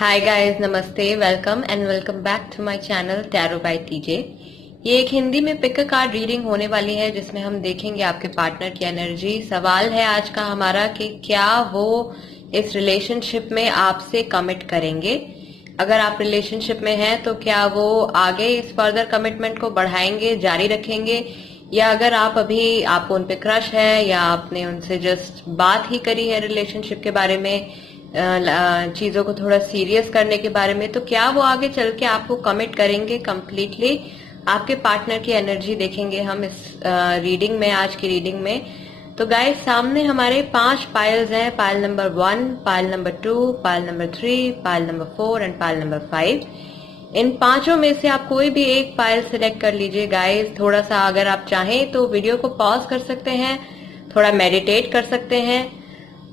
हाय guys, नमस्ते, welcome and welcome back to my channel tarot by TJ. ये एक हिंदी में पिक अ कार्ड रीडिंग होने वाली है जिसमें हम देखेंगे आपके पार्टनर की एनर्जी। सवाल है आज का हमारा कि क्या वो इस रिलेशनशिप में आपसे कमिट करेंगे। अगर आप रिलेशनशिप में हैं तो क्या वो आगे इस फर्दर कमिटमेंट को बढ़ाएंगे, जारी रखेंगे, या अगर आप अभी आपको उन पे क्रश है या आपने उनसे जस्ट बात ही करी है रिलेशनशिप के बारे में, चीजों को थोड़ा सीरियस करने के बारे में, तो क्या वो आगे चल के आपको कमिट करेंगे कंप्लीटली। आपके पार्टनर की एनर्जी देखेंगे हम इस रीडिंग में, आज की रीडिंग में। तो गाइस, सामने हमारे 5 पाइल्स हैं। Pile number 1, pile number 2, pile number 3, pile number 4 and pile number 5। इन पांचों में से आप कोई भी एक पाइल सिलेक्ट कर लीजिए गाइस। थोड़ा सा अगर आप चाहें तो वीडियो को पॉज कर सकते हैं, थोड़ा मेडिटेट कर सकते हैं,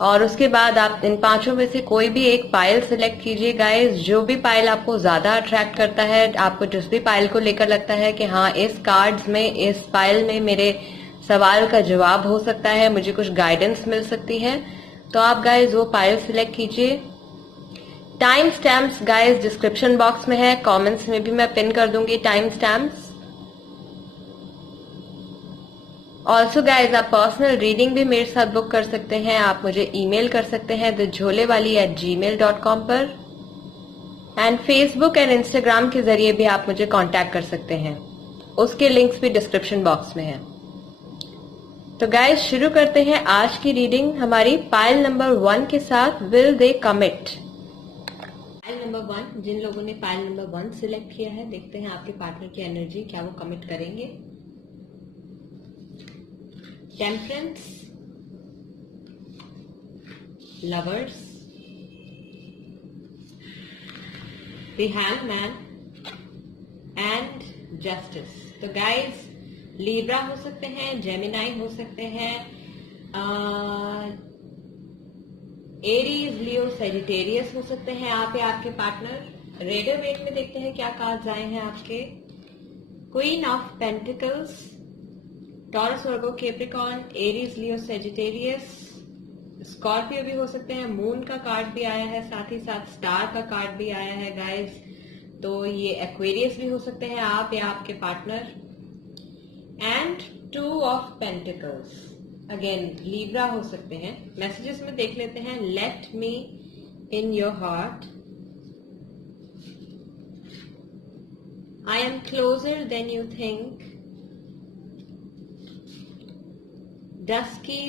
और उसके बाद आप इन पांचों में से कोई भी एक पाइल सिलेक्ट कीजिए गाइस। जो भी पाइल आपको ज्यादा अट्रैक्ट करता है, आपको जिस भी पाइल को लेकर लगता है कि हाँ, इस कार्ड्स में, इस पाइल में मेरे सवाल का जवाब हो सकता है, मुझे कुछ गाइडेंस मिल सकती है, तो आप गाइस वो पाइल सिलेक्ट कीजिए। Time stamps guys description box में है, कमेंट्स में भी मैं पिन कर दूंगी टाइम स्टैम्प्स। ऑल्सो गाइज, आप पर्सनल रीडिंग भी मेरे साथ बुक कर सकते हैं। आप मुझे ईमेल कर सकते हैं thejholewaali@gmail.com पर, एंड फेसबुक एंड इंस्टाग्राम के जरिए भी आप मुझे कांटेक्ट कर सकते हैं। उसके लिंक्स भी डिस्क्रिप्शन बॉक्स में है। तो गाइज, शुरू करते हैं आज की रीडिंग हमारी पाइल नंबर 1 के साथ। Will they commit. Pile number 1, जिन लोगों ने पाइल नंबर 1 सिलेक्ट किया है, देखते हैं आपके पार्टनर की एनर्जी, क्या वो कमिट करेंगे। Temperance, lovers, the hangman and justice. तो गाइस, लीब्रा हो सकते हैं, जेमिनाई हो सकते हैं, एरीज, लियो, सेजिटेरियस हो सकते हैं आप या आपके पार्टनर। रेडर वेट में देखते हैं क्या कार्ड्स आए हैं आपके। Queen of pentacles, taurus, Virgo, Capricorn, Aries, Leo, Sagittarius, Scorpio भी हो सकते हैं। मून का कार्ड भी आया है, साथ ही साथ स्टार का कार्ड भी आया है गाइस। तो ये एक्वेरियस भी हो सकते हैं आप या आपके partner. And 2 of pentacles, again Libra हो सकते हैं। मैसेजेस में देख लेते हैं। Let me in your heart, I am closure then you think, dusky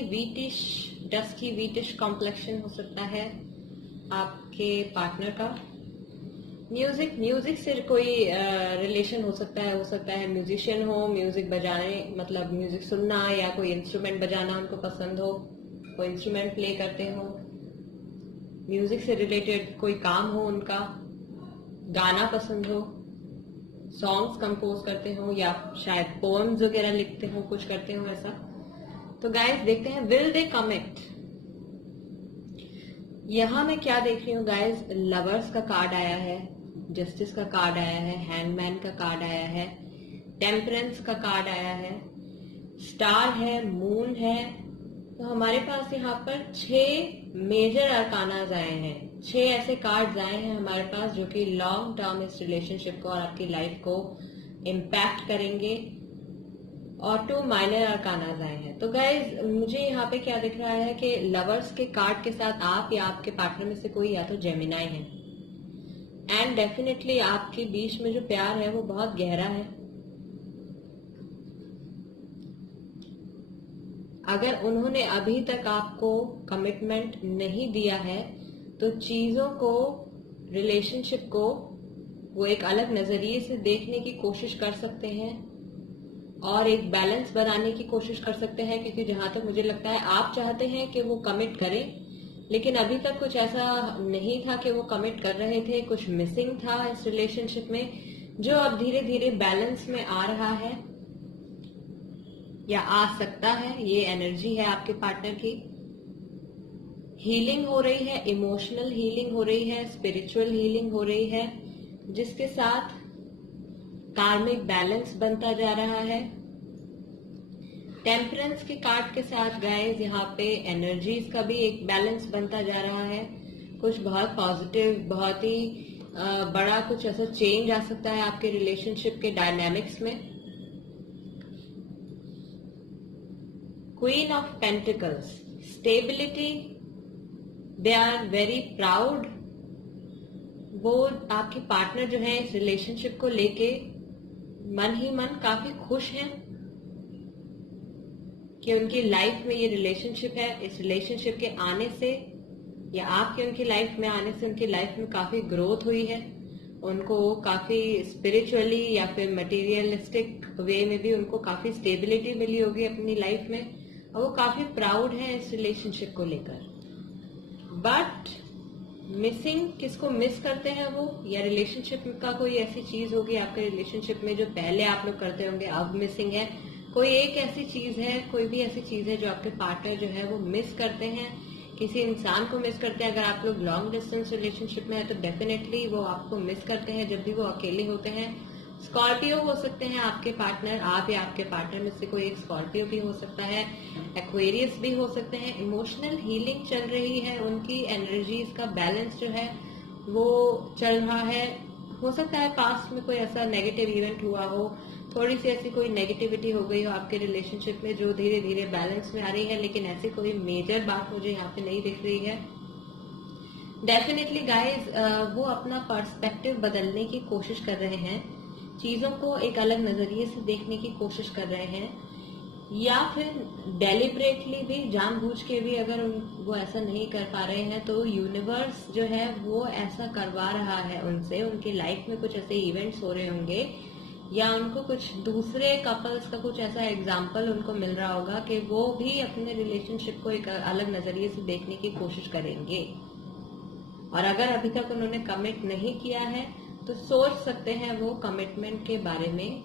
wheatish complexion हो सकता है आपके पार्टनर का। म्यूजिक से कोई रिलेशन हो सकता है म्यूजिशियन हो, म्यूजिक बजाने, मतलब म्यूजिक सुनना, या कोई इंस्ट्रूमेंट बजाना उनको पसंद हो, कोई इंस्ट्रूमेंट प्ले करते हो, म्यूजिक से रिलेटेड कोई काम हो उनका, गाना पसंद हो, सॉन्ग्स कंपोज करते हो, या शायद पोएम्स वगैरह लिखते हो, कुछ करते हो ऐसा। तो गाइस, देखते हैं विल दे कमिट। यहां मैं क्या देख रही हूँ गाइस, लवर्स का कार्ड आया है, जस्टिस का कार्ड आया है, हैंगमैन का कार्ड आया है, टेम्परेंस का कार्ड आया है, स्टार है, मून है। तो हमारे पास यहाँ पर 6 मेजर अरकानाज आए हैं। 6 ऐसे कार्ड्स आए हैं हमारे पास जो कि लॉन्ग टर्म इस रिलेशनशिप को और आपकी लाइफ को इम्पैक्ट करेंगे, और 2 माइनर अरकानाज आए हैं। तो गाइज, मुझे यहाँ पे क्या दिख रहा है कि लवर्स के कार्ड के साथ आप या आपके पार्टनर में से कोई या तो जेमिनाई है, एंड डेफिनेटली आपके बीच में जो प्यार है वो बहुत गहरा है। अगर उन्होंने अभी तक आपको कमिटमेंट नहीं दिया है तो चीजों को, रिलेशनशिप को वो एक अलग नजरिए से देखने की कोशिश कर सकते हैं और एक बैलेंस बनाने की कोशिश कर सकते हैं, क्योंकि जहां तक मुझे लगता है आप चाहते हैं कि वो कमिट करें, लेकिन अभी तक कुछ ऐसा नहीं था कि वो कमिट कर रहे थे। कुछ मिसिंग था इस रिलेशनशिप में, जो अब धीरे धीरे बैलेंस में आ रहा है या आ सकता है। ये एनर्जी है आपके पार्टनर की। हीलिंग हो रही है, इमोशनल हीलिंग हो रही है, स्पिरिचुअल हीलिंग हो रही है, जिसके साथ कार्मिक बैलेंस बनता जा रहा है। टेम्परेंस के कार्ड के साथ गाइस, यहाँ पे एनर्जीज का भी एक बैलेंस बनता जा रहा है। कुछ बहुत पॉजिटिव, बहुत ही बड़ा कुछ ऐसा चेंज आ सकता है आपके रिलेशनशिप के डायनामिक्स में। Queen of pentacles, stability, they are very proud. वो आपके पार्टनर जो है इस रिलेशनशिप को लेके मन ही मन काफी खुश हैं कि उनकी लाइफ में ये रिलेशनशिप है। इस रिलेशनशिप के आने से या आपके उनकी लाइफ में आने से उनकी लाइफ में काफी ग्रोथ हुई है। उनको काफी स्पिरिचुअली या फिर मटेरियलिस्टिक वे में भी उनको काफी स्टेबिलिटी मिली होगी अपनी लाइफ में, और वो काफी प्राउड है इस रिलेशनशिप को लेकर। बट मिसिंग, किसको मिस करते हैं वो, या रिलेशनशिप का कोई ऐसी चीज होगी आपके रिलेशनशिप में जो पहले आप लोग करते होंगे अब मिसिंग है। कोई एक ऐसी चीज है, कोई भी ऐसी चीज है जो आपके पार्टनर जो है वो मिस करते हैं, किसी इंसान को मिस करते हैं। अगर आप लोग लॉन्ग डिस्टेंस रिलेशनशिप में है तो डेफिनेटली वो आपको मिस करते हैं जब भी वो अकेले होते हैं। स्कॉर्पियो हो सकते हैं आपके पार्टनर, आप या आपके पार्टनर में से कोई एक स्कॉर्पियो भी हो सकता है, एक्वेरियस भी हो सकते हैं। इमोशनल हीलिंग चल रही है, उनकी एनर्जीज का बैलेंस जो है वो चल रहा है। हो सकता है पास्ट में कोई ऐसा नेगेटिव इवेंट हुआ हो, थोड़ी सी ऐसी कोई नेगेटिविटी हो गई हो आपके रिलेशनशिप में जो धीरे धीरे बैलेंस में आ रही है, लेकिन ऐसी कोई मेजर बात मुझे यहाँ पे नहीं दिख रही है। डेफिनेटली गाइज वो अपना पर्सपेक्टिव बदलने की कोशिश कर रहे हैं, चीजों को एक अलग नजरिए से देखने की कोशिश कर रहे हैं, या फिर डेलिबरेटली भी, जानबूझ के भी अगर वो ऐसा नहीं कर पा रहे हैं तो यूनिवर्स जो है वो ऐसा करवा रहा है उनसे। उनकी लाइफ में कुछ ऐसे इवेंट्स हो रहे होंगे या उनको कुछ दूसरे कपल्स का कुछ ऐसा एग्जाम्पल उनको मिल रहा होगा कि वो भी अपने रिलेशनशिप को एक अलग नजरिए से देखने की कोशिश करेंगे। और अगर अभी तक उन्होंने कमिट नहीं किया है तो सोच सकते हैं वो कमिटमेंट के बारे में,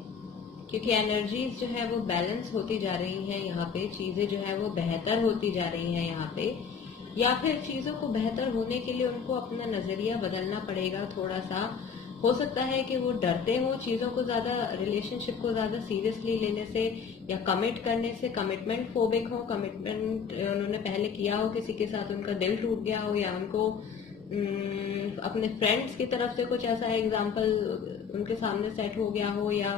क्योंकि एनर्जीज जो है वो बैलेंस होती जा रही हैं यहाँ पे, चीजें जो है वो बेहतर होती जा रही हैं यहाँ पे। या फिर चीजों को बेहतर होने के लिए उनको अपना नजरिया बदलना पड़ेगा थोड़ा सा। हो सकता है कि वो डरते हो चीजों को ज्यादा, रिलेशनशिप को ज्यादा सीरियसली लेने से या कमिट करने से, कमिटमेंट फोबिक हो, कमिटमेंट उन्होंने पहले किया हो किसी के साथ, उनका दिल टूट गया हो, या उनको अपने फ्रेंड्स की तरफ से कुछ ऐसा एग्जाम्पल उनके सामने सेट हो गया हो, या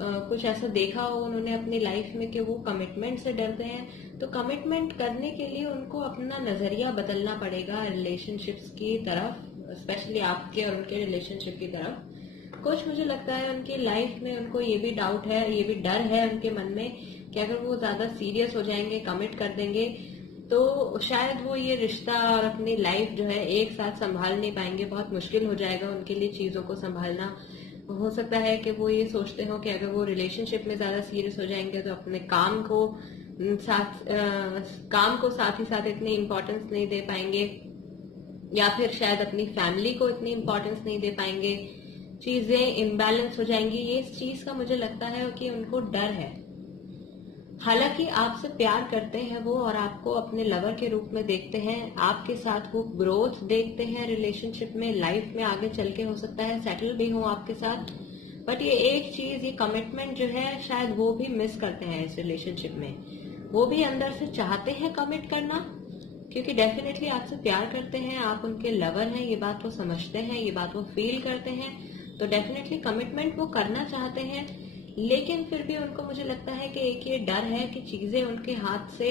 कुछ ऐसा देखा हो उन्होंने अपनी लाइफ में कि वो कमिटमेंट से डरते हैं। तो कमिटमेंट करने के लिए उनको अपना नजरिया बदलना पड़ेगा रिलेशनशिप्स की तरफ, स्पेशली आपके और उनके रिलेशनशिप की तरफ। कुछ मुझे लगता है उनकी लाइफ में उनको ये भी डाउट है, ये भी डर है उनके मन में कि अगर वो ज्यादा सीरियस हो जाएंगे, कमिट कर देंगे, तो शायद वो ये रिश्ता और अपनी लाइफ जो है एक साथ संभाल नहीं पाएंगे। बहुत मुश्किल हो जाएगा उनके लिए चीजों को संभालना। हो सकता है कि वो ये सोचते हो कि अगर वो रिलेशनशिप में ज्यादा सीरियस हो जाएंगे तो अपने काम को साथ ही साथ इतनी इम्पोर्टेंस नहीं दे पाएंगे, या फिर शायद अपनी फैमिली को इतनी इम्पोर्टेंस नहीं दे पाएंगे, चीजें इम्बैलेंस हो जाएंगी। ये इस चीज का मुझे लगता है कि उनको डर है। हालांकि आपसे प्यार करते हैं वो और आपको अपने लवर के रूप में देखते हैं, आपके साथ वो ग्रोथ देखते हैं रिलेशनशिप में, लाइफ में आगे चल के हो सकता है सेटल भी हो आपके साथ। बट ये एक चीज, ये कमिटमेंट जो है शायद वो भी मिस करते हैं इस रिलेशनशिप में। वो भी अंदर से चाहते हैं कमिट करना, क्योंकि डेफिनेटली आपसे प्यार करते हैं, आप उनके लवर हैं, ये बात वो समझते हैं, ये बात वो फील करते हैं। तो डेफिनेटली कमिटमेंट वो करना चाहते हैं, लेकिन फिर भी उनको मुझे लगता है कि एक ये डर है कि चीजें उनके हाथ से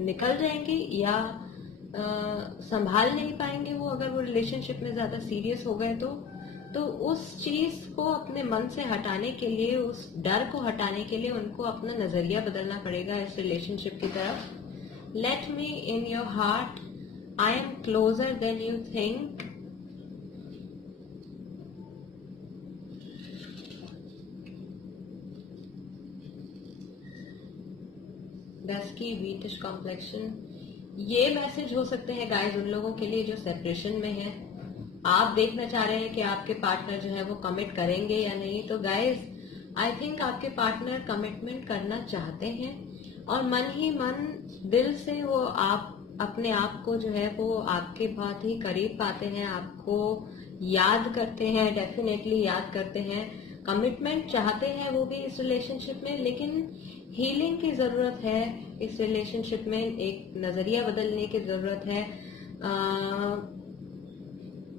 निकल जाएंगी या संभाल नहीं पाएंगे वो, अगर वो रिलेशनशिप में ज्यादा सीरियस हो गए तो उस चीज को अपने मन से हटाने के लिए, उस डर को हटाने के लिए उनको अपना नजरिया बदलना पड़ेगा इस रिलेशनशिप की तरफ। Let me in your heart, I am closure then you think. Dusky wheatish complexion, ये मैसेज हो सकते हैं गाइस उन लोगों के लिए जो सेपरेशन में है। आप देखना चाह रहे हैं कि आपके पार्टनर जो है वो कमिट करेंगे या नहीं। तो गाइस आई थिंक आपके पार्टनर कमिटमेंट करना चाहते हैं और मन ही मन, दिल से वो आप अपने आप को जो है वो आपके बहुत ही करीब पाते हैं, आपको याद करते हैं, डेफिनेटली याद करते हैं। कमिटमेंट चाहते हैं वो भी इस रिलेशनशिप में, लेकिन हीलिंग की जरूरत है इस रिलेशनशिप में, एक नजरिया बदलने की जरूरत है।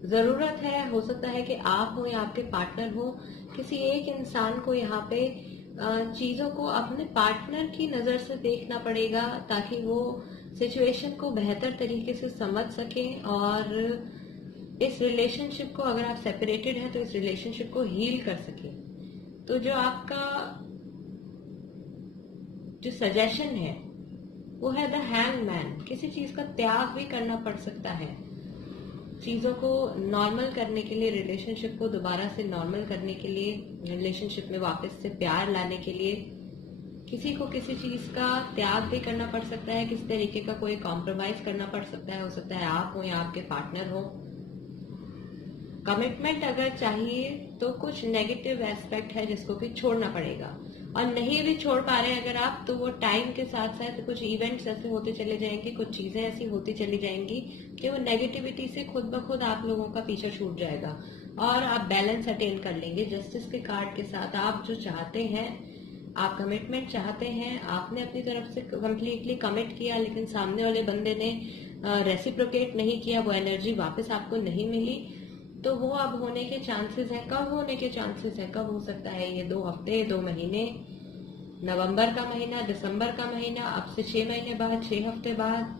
जरूरत है, हो सकता है कि आप हो या आपके पार्टनर हो, किसी एक इंसान को यहाँ पे चीजों को अपने पार्टनर की नजर से देखना पड़ेगा ताकि वो सिचुएशन को बेहतर तरीके से समझ सके और इस रिलेशनशिप को, अगर आप सेपरेटेड हैं तो इस रिलेशनशिप को हील कर सके। तो जो आपका जो सजेशन है वो है द हैंगमैन। किसी चीज का त्याग भी करना पड़ सकता है, चीजों को नॉर्मल करने के लिए, रिलेशनशिप को दोबारा से नॉर्मल करने के लिए, रिलेशनशिप में वापस से प्यार लाने के लिए किसी को किसी चीज का त्याग भी करना पड़ सकता है, किसी तरीके का कोई कॉम्प्रोमाइज करना पड़ सकता है। हो सकता है आप हो या आपके पार्टनर हो। कमिटमेंट अगर चाहिए तो कुछ नेगेटिव एस्पेक्ट है जिसको भी छोड़ना पड़ेगा, और नहीं भी छोड़ पा रहे हैं अगर आप, तो वो टाइम के साथ साथ कुछ इवेंट्स ऐसे होते चले जाएंगे, कुछ चीजें ऐसी होती चली जाएंगी कि वो नेगेटिविटी से खुद ब खुद आप लोगों का पीछा छूट जाएगा और आप बैलेंस अटेन कर लेंगे। जस्टिस के कार्ड के साथ आप जो चाहते हैं, आप कमिटमेंट चाहते हैं, आपने अपनी तरफ से कंप्लीटली कमिट किया, लेकिन सामने वाले बंदे ने रेसिप्रोकेट नहीं किया, वो एनर्जी वापस आपको नहीं मिली, तो वो अब होने के चांसेस है। कब होने के चांसेस है, कब हो सकता है ये 2 हफ्ते, 2 महीने, नवंबर का महीना, दिसंबर का महीना, अब से 6 महीने बाद, 6 हफ्ते बाद।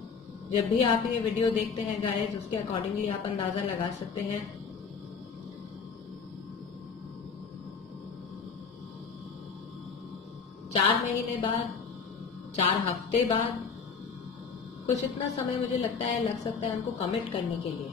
जब भी आप ये वीडियो देखते हैं गाइस, उसके अकॉर्डिंगली आप अंदाजा लगा सकते हैं। चार महीने बाद, 4 हफ्ते बाद, कुछ इतना समय मुझे लगता है लग सकता है उनको कमिट करने के लिए,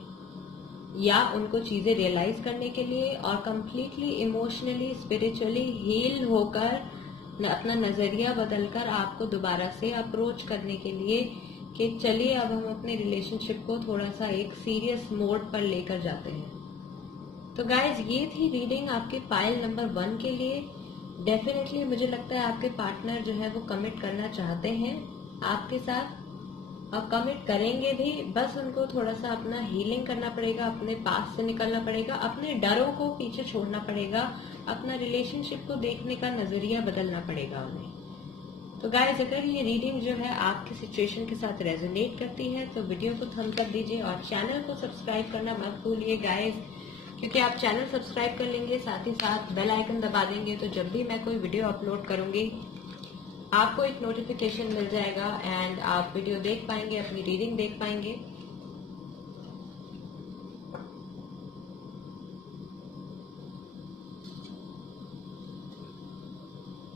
या उनको चीजें रियलाइज करने के लिए और कंप्लीटली इमोशनली, स्पिरिचुअली हील होकर अपना नजरिया बदलकर आपको दोबारा से अप्रोच करने के लिए कि चलिए अब हम अपने रिलेशनशिप को थोड़ा सा एक सीरियस मोड पर लेकर जाते हैं। तो गाइज, ये थी रीडिंग आपके पाइल नंबर 1 के लिए। डेफिनेटली मुझे लगता है आपके पार्टनर जो है वो कमिट करना चाहते हैं आपके साथ, और कमिट करेंगे भी, बस उनको थोड़ा सा अपना हीलिंग करना पड़ेगा, अपने पास से निकलना पड़ेगा, अपने डरों को पीछे छोड़ना पड़ेगा, अपना रिलेशनशिप को देखने का नजरिया बदलना पड़ेगा उन्हें। तो गाइज, अगर ये रीडिंग जो है आपकी सिचुएशन के साथ रेजोनेट करती है तो वीडियो को थम्स अप दीजिए और चैनल को सब्सक्राइब करना मत भूलिए गाइज, क्योंकि आप चैनल सब्सक्राइब कर लेंगे, साथ ही साथ बेल आइकन दबा देंगे, तो जब भी मैं कोई वीडियो अपलोड करूंगी आपको एक नोटिफिकेशन मिल जाएगा एंड आप वीडियो देख पाएंगे, अपनी रीडिंग देख पाएंगे।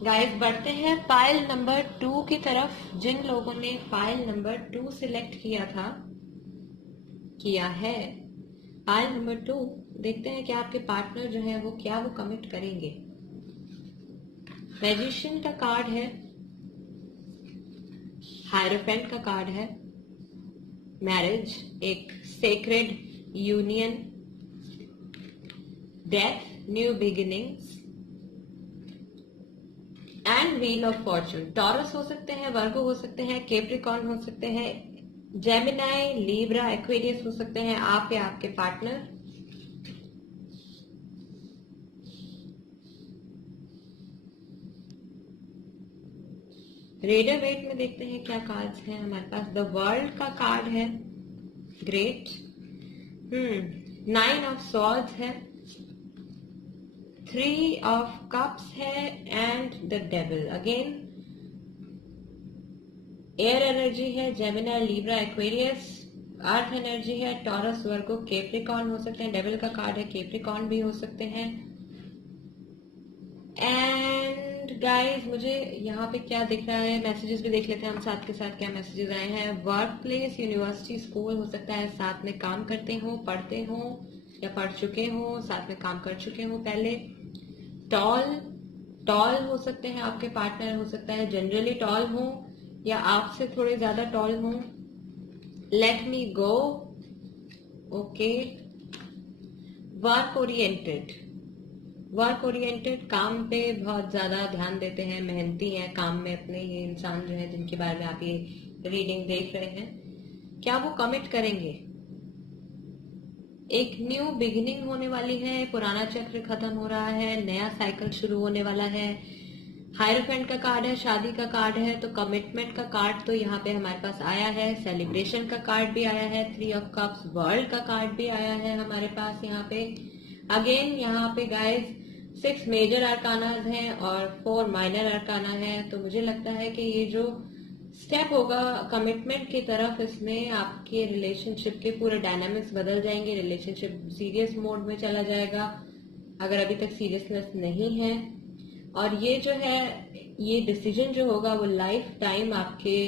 गाइस, बढ़ते हैं फाइल नंबर 2 की तरफ। जिन लोगों ने फाइल नंबर 2 सिलेक्ट किया है फाइल नंबर 2, देखते हैं कि आपके पार्टनर जो है वो क्या वो कमिट करेंगे। मैजिशियन का कार्ड है, हायरोफेंट का कार्ड है, मैरिज, एक sacred union, death, new beginnings and wheel of Fortune. Taurus हो सकते हैं, वर्गो हो सकते हैं, कैप्रिकॉर्न हो सकते हैं, जेमिनाई, लीब्रा, एक्वेरियस हो सकते हैं आप या आपके पार्टनर। रेडर वेट में देखते हैं क्या कार्ड्स हैं हमारे पास। द वर्ल्ड का कार्ड है, ग्रेट। 9 ऑफ सॉर्ड्स है, 3 ऑफ कप्स है and the devil. Again air energy है, जेमिना, लीब्रा, एक्वेरियस। अर्थ एनर्जी है, टॉरस, वर्गो, कैप्रिकॉर्न हो सकते हैं। डेविल का कार्ड है, कैप्रिकॉर्न भी हो सकते हैं। एंड गाइस, मुझे यहाँ पे क्या दिख रहा है, मैसेजेस भी देख लेते हैं हम साथ के साथ क्या मैसेजेस आए हैं। वर्क प्लेस, यूनिवर्सिटी, स्कूल हो सकता है, साथ में काम करते हो, पढ़ते हो या पढ़ चुके हो, साथ में काम कर चुके हो पहले। टॉल हो सकते हैं आपके पार्टनर, हो सकता है जनरली टॉल हो या आपसे थोड़े ज्यादा टॉल हो। लेट मी गो, ओके। वर्क ओरिएंटेड, काम पे बहुत ज्यादा ध्यान देते हैं, मेहनती हैं काम में अपने, ये इंसान जो है जिनके बारे में आप ये रीडिंग देख रहे हैं, क्या वो कमिट करेंगे। एक न्यू बिगिनिंग होने वाली है, पुराना चक्र खत्म हो रहा है, नया साइकिल शुरू होने वाला है। हायरोफेंट का कार्ड है, शादी का कार्ड है, तो कमिटमेंट का कार्ड तो यहाँ पे हमारे पास आया है, सेलिब्रेशन का कार्ड भी आया है, 3 ऑफ कप्स वर्ल्ड का कार्ड भी आया है हमारे पास यहाँ पे। अगेन यहाँ पे गाइस 6 मेजर अरकानाज हैं और 4 माइनर अरकाना है। तो मुझे लगता है कि ये जो स्टेप होगा कमिटमेंट की तरफ, इसमें आपके रिलेशनशिप के पूरे डायनामिक्स बदल जाएंगे, रिलेशनशिप सीरियस मोड में चला जाएगा अगर अभी तक सीरियसनेस नहीं है। और ये जो है, ये डिसीजन जो होगा वो लाइफ टाइम आपके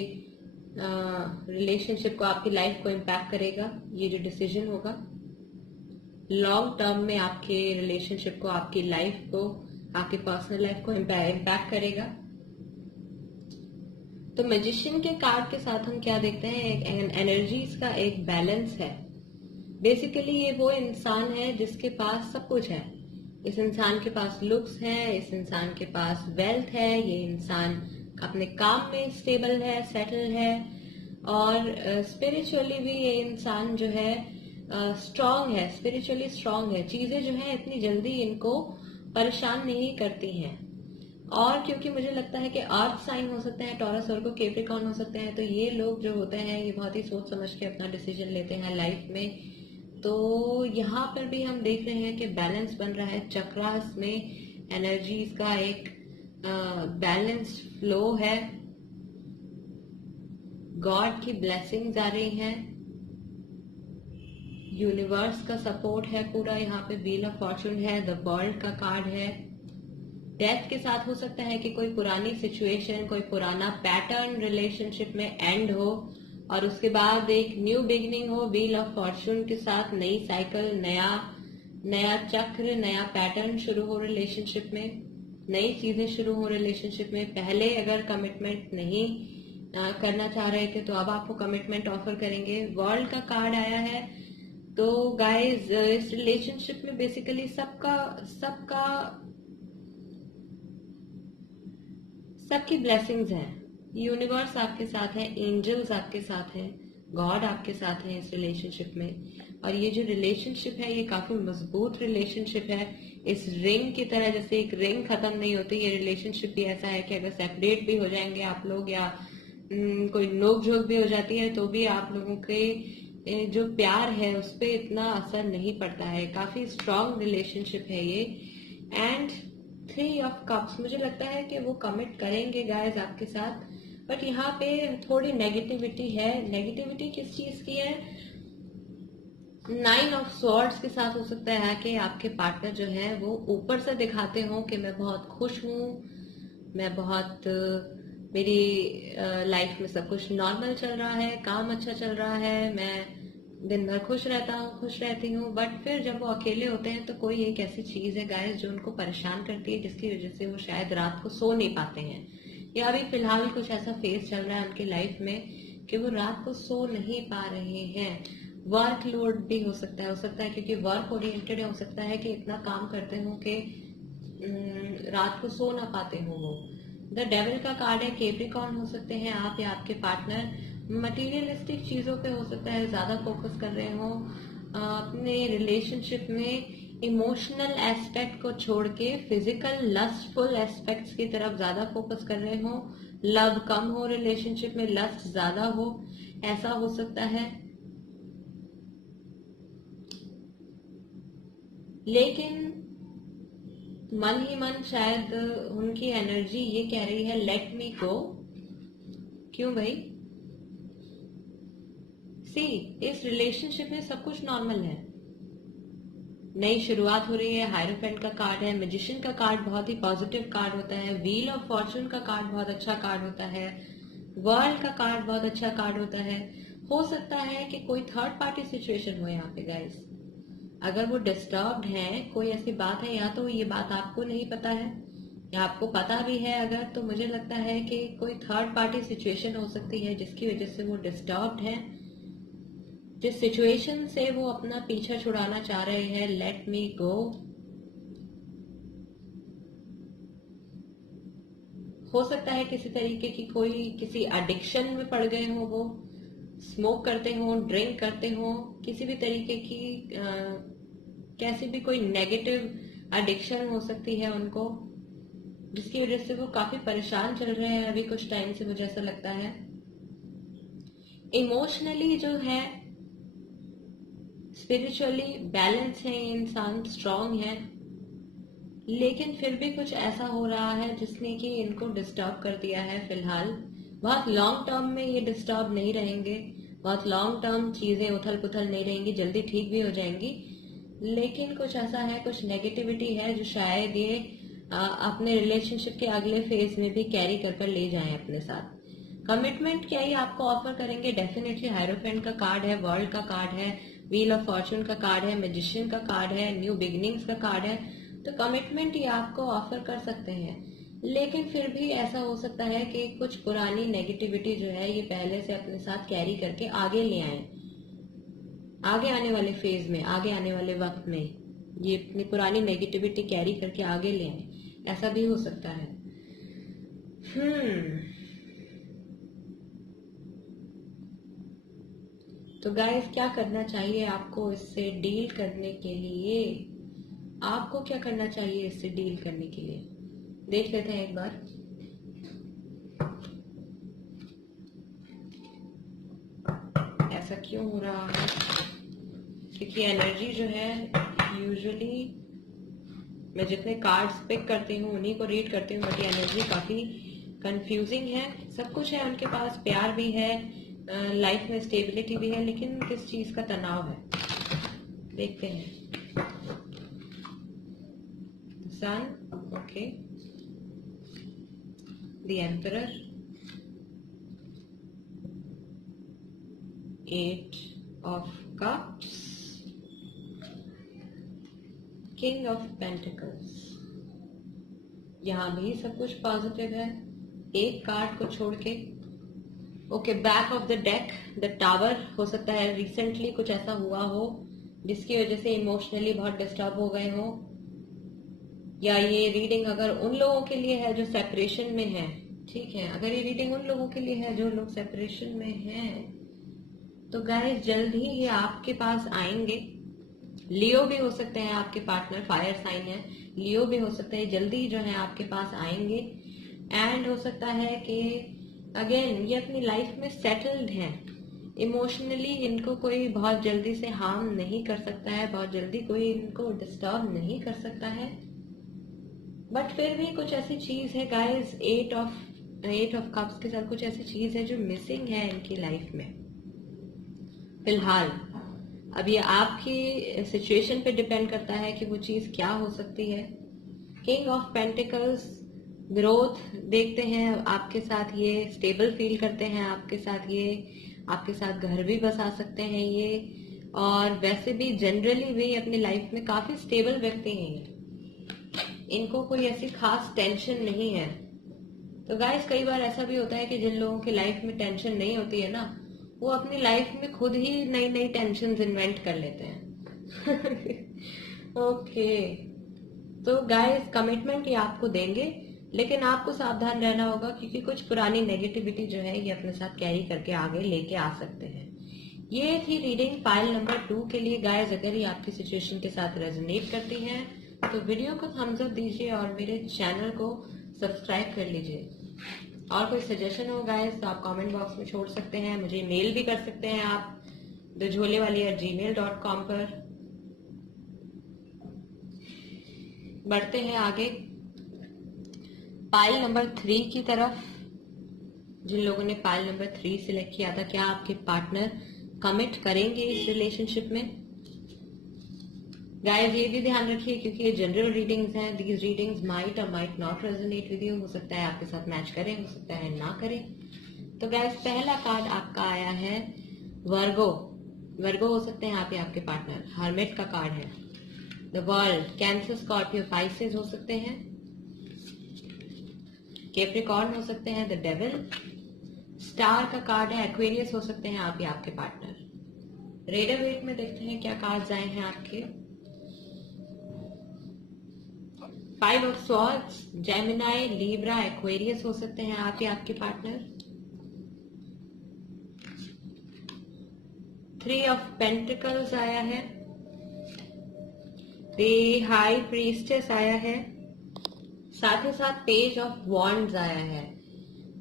रिलेशनशिप को, आपकी लाइफ को इम्पैक्ट करेगा। ये जो डिसीजन होगा लॉन्ग टर्म में आपके रिलेशनशिप को, आपकी लाइफ को, आपकी पर्सनल लाइफ को इम्पैक्ट करेगा। तो मैजिशियन के कार्ड के साथ हम क्या देखते हैं, एक एनर्जीज का एक बैलेंस है। बेसिकली ये वो इंसान है जिसके पास सब कुछ है। इस इंसान के पास लुक्स है, इस इंसान के पास वेल्थ है, ये इंसान अपने काम में स्टेबल है, सेटल है, और स्पिरिचुअली भी ये इंसान जो है स्ट्रांग है, स्पिरिचुअली स्ट्रांग है। चीजें जो है इतनी जल्दी इनको परेशान नहीं करती हैं। और क्योंकि मुझे लगता है कि अर्थ साइन हो सकते हैं, टॉरस वर्गो कैप्रिकॉर्न हो सकते हैं, तो ये लोग जो होते हैं ये बहुत ही सोच समझ के अपना डिसीजन लेते हैं लाइफ में। तो यहाँ पर भी हम देख रहे हैं कि बैलेंस बन रहा है, चक्रास में एनर्जीज का एक बैलेंस फ्लो है, गॉड की ब्लेसिंग्स आ रही हैं, यूनिवर्स का सपोर्ट है पूरा। यहाँ पे व्हील ऑफ फॉर्चून है, द वर्ल्ड का कार्ड है। डेथ के साथ हो सकता है कि कोई पुरानी सिचुएशन, कोई पुराना पैटर्न रिलेशनशिप में एंड हो और उसके बाद एक न्यू बिगिनिंग हो। व्हील ऑफ फॉर्चून के साथ नई साइकिल, नया चक्र, नया पैटर्न शुरू हो रिलेशनशिप में, नई चीजें शुरू हो रिलेशनशिप में। पहले अगर कमिटमेंट नहीं करना चाह रहे थे तो अब आपको कमिटमेंट ऑफर करेंगे। वर्ल्ड का कार्ड आया है। तो गाइज इस रिलेशनशिप में बेसिकली सबकी ब्लेसिंग्स हैं। यूनिवर्स आपके साथ है, एंजल्स आपके साथ हैं, गॉड आपके साथ है इस रिलेशनशिप में। और ये जो रिलेशनशिप है ये काफी मजबूत रिलेशनशिप है। इस रिंग की तरह, जैसे एक रिंग खत्म नहीं होती, ये रिलेशनशिप भी ऐसा है कि अगर सेपरेट भी हो जाएंगे आप लोग या कोई नोक झोंक भी हो जाती है तो भी आप लोगों के जो प्यार है उस पर इतना असर नहीं पड़ता है। काफी स्ट्रांग रिलेशनशिप है ये। एंड 3 ऑफ कप्स, मुझे लगता है कि वो कमिट करेंगे गाइस आपके साथ, बट यहाँ पे थोड़ी नेगेटिविटी है। नेगेटिविटी किस चीज की है? 9 ऑफ स्वॉर्ड्स के साथ हो सकता है कि आपके पार्टनर जो है वो ऊपर से दिखाते हो कि मैं बहुत खुश हूँ, मैं बहुत मेरी लाइफ में सब कुछ नॉर्मल चल रहा है, काम अच्छा चल रहा है, मैं दिन भर खुश रहता हूँ, खुश रहती हूँ। बट फिर जब वो अकेले होते हैं तो कोई एक ऐसी चीज है गाइस जो उनको परेशान करती है, जिसकी वजह से वो शायद रात को सो नहीं पाते हैं, या अभी फिलहाल कुछ ऐसा फेज चल रहा है उनकी लाइफ में कि वो रात को सो नहीं पा रहे हैं। वर्कलोड भी हो सकता है क्योंकि वर्क ओरिएंटेड हो सकता है कि इतना काम करते हो कि रात को सो ना पाते हो वो। द डेविल का कार्ड है, कैप्रिकॉर्न हो सकते हैं आप या आपके पार्टनर। मटेरियलिस्टिक चीजों पे हो सकता है ज्यादा फोकस कर रहे हो, अपने रिलेशनशिप में इमोशनल एस्पेक्ट को छोड़ के फिजिकल लस्टफुल एस्पेक्ट्स की तरफ ज्यादा फोकस कर रहे हो। लव कम हो रिलेशनशिप में, लस्ट ज्यादा हो, ऐसा हो सकता है। लेकिन मन ही मन शायद उनकी एनर्जी ये कह रही है लेट मी गो। क्यों भाई? सी, इस रिलेशनशिप में सब कुछ नॉर्मल है, नई शुरुआत हो रही है। हायरोफेंट का कार्ड है, मैजिशियन का कार्ड बहुत ही पॉजिटिव कार्ड होता है, व्हील ऑफ फॉर्चून का कार्ड बहुत अच्छा कार्ड होता है, वर्ल्ड का कार्ड बहुत अच्छा कार्ड होता है। हो सकता है कि कोई थर्ड पार्टी सिचुएशन हो यहाँ पे गाइस। अगर वो डिस्टर्ब्ड हैं, कोई ऐसी बात है, या तो ये बात आपको नहीं पता है या आपको पता भी है अगर, तो मुझे लगता है कि कोई थर्ड पार्टी सिचुएशन हो सकती है जिसकी वजह से वो डिस्टर्ब्ड है, जिस सिचुएशन से वो अपना पीछा छुड़ाना चाह रहे हैं। लेट मी गो। हो सकता है किसी तरीके की कोई किसी एडिक्शन में पड़ गए हो, वो स्मोक करते हो, ड्रिंक करते हो, किसी भी तरीके की कैसी भी कोई नेगेटिव एडिक्शन हो सकती है उनको, जिसकी वजह से वो काफी परेशान चल रहे हैं अभी कुछ टाइम से, मुझे ऐसा लगता है। इमोशनली जो है, स्पिरिचुअली बैलेंस है ये इंसान, स्ट्रांग है, लेकिन फिर भी कुछ ऐसा हो रहा है जिसने कि इनको डिस्टर्ब कर दिया है फिलहाल। बहुत लॉन्ग टर्म में ये डिस्टर्ब नहीं रहेंगे, बहुत लॉन्ग टर्म चीजें उथल पुथल नहीं रहेंगी, जल्दी ठीक भी हो जाएंगी। लेकिन कुछ ऐसा है, कुछ नेगेटिविटी है जो शायद ये अपने रिलेशनशिप के अगले फेज में भी कैरी कर ले जाएं अपने साथ। कमिटमेंट क्या ही आपको ऑफर करेंगे, डेफिनेटली हायरोफेंट का कार्ड है, वर्ल्ड का कार्ड है, व्हील ऑफ फॉर्चून का कार्ड है, मैजिशियन का कार्ड है, न्यू बिगिनिंग्स का कार्ड है। तो कमिटमेंट ये आपको ऑफर कर सकते हैं, लेकिन फिर भी ऐसा हो सकता है कि कुछ पुरानी नेगेटिविटी जो है ये पहले से अपने साथ कैरी करके आगे ले आए, आगे आने वाले फेज में, आगे आने वाले वक्त में ये अपनी पुरानी नेगेटिविटी कैरी करके आगे ले आए, ऐसा भी हो सकता है। तो गाइस, क्या करना चाहिए आपको इससे डील करने के लिए? आपको क्या करना चाहिए इससे डील करने के लिए? देख लेते हैं एक बार। ऐसा क्यों हो रहा है? क्योंकि एनर्जी जो है, यूजुअली मैं जितने कार्ड्स पिक करती हूँ उन्हीं को रीड करती हूँ, बट ये एनर्जी काफी कंफ्यूजिंग है। सब कुछ है उनके पास, प्यार भी है, लाइफ में स्टेबिलिटी भी है, लेकिन किस चीज का तनाव है, देखते हैं। Sun, okay, the emperor, 8 of cups, king of pentacles. यहां भी सब कुछ पॉजिटिव है, एक कार्ड को छोड़ के। Okay, back of the deck, the tower. हो सकता है रिसेंटली कुछ ऐसा हुआ हो जिसकी वजह से इमोशनली बहुत डिस्टर्ब हो गए हो, या ये रीडिंग अगर उन लोगों के लिए है जो सेपरेशन में है, ठीक है, अगर ये रीडिंग उन लोगों के लिए है जो लोग सेपरेशन में हैं, तो गाइस जल्द ही ये आपके पास आएंगे। लियो भी हो सकते हैं आपके पार्टनर, फायर साइन है, लियो भी हो सकते हैं, जल्दी जो है आपके पास आएंगे। एंड हो सकता है कि अगेन ये अपनी लाइफ में सेटल्ड हैं, इमोशनली इनको कोई बहुत जल्दी से हार्म नहीं कर सकता है, बहुत जल्दी कोई इनको डिस्टर्ब नहीं कर सकता है। बट फिर भी कुछ ऐसी चीज है गाइस, 8 ऑफ कप्स के साथ कुछ ऐसी चीज है जो मिसिंग है इनकी लाइफ में फिलहाल। अब ये आपकी सिचुएशन पे डिपेंड करता है कि वो चीज क्या हो सकती है। किंग ऑफ पेंटिकल्स, ग्रोथ देखते हैं आपके साथ, ये स्टेबल फील करते हैं आपके साथ, ये आपके साथ घर भी बसा सकते हैं ये, और वैसे भी जनरली भी अपनी लाइफ में काफी स्टेबल व्यक्ति हैं ये, इनको कोई ऐसी खास टेंशन नहीं है। तो गाइस, कई बार ऐसा भी होता है कि जिन लोगों की लाइफ में टेंशन नहीं होती है ना, वो अपनी लाइफ में खुद ही नई नई टेंशन इन्वेंट कर लेते हैं। ओके, तो गाइस कमिटमेंट ये आपको देंगे, लेकिन आपको सावधान रहना होगा, क्योंकि कुछ पुरानी नेगेटिविटी जो है ये अपने साथ कैरी करके आगे लेके आ सकते हैं। ये थी रीडिंग पाइल नंबर 2 के लिए। गाइस, अगर ये आपकी सिचुएशन के साथ रेजोनेट करती है तो वीडियो को थम्स अप दीजिए और मेरे चैनल को सब्सक्राइब कर लीजिए। और कोई सजेशन हो गाइस तो आप कमेंट बॉक्स में छोड़ सकते हैं, मुझे मेल भी कर सकते हैं आप thejholewaali@gmail.com पर। बढ़ते हैं आगे पाइल नंबर 3 की तरफ। जिन लोगों ने पाइल नंबर 3 सिलेक्ट किया था, क्या आपके पार्टनर कमिट करेंगे इस रिलेशनशिप में? गाइस, ये भी ध्यान रखिए क्योंकि ये जनरल रीडिंग्स हैं, दीज रीडिंग्स माइट और might not resonate with you. हो सकता है आपके साथ मैच करें, हो सकता है ना करें। तो गाइस, पहला कार्ड आपका आया है वर्गो। वर्गो हो सकते हैं आप या आपके पार्टनर। हर्मिट का कार्ड है, the world. Cancer, Scorpio, Pisces हो सकते हैं। कैप्रिकॉर्न हो सकते हैं, द डेविल। स्टार का कार्ड है, एक्वेरियस हो सकते हैं आप या आपके पार्टनर। रेडर वेट में देखते हैं क्या कार्ड्स आए हैं आपके। 5 of swords, Gemini, Libra, Aquarius हो सकते हैं आप या आपके पार्टनर। 3 ऑफ पेंटिकल्स आया है, द हाई प्रीस्टेस आया है, साथ ही साथ पेज ऑफ वॉन्ड्स आया है।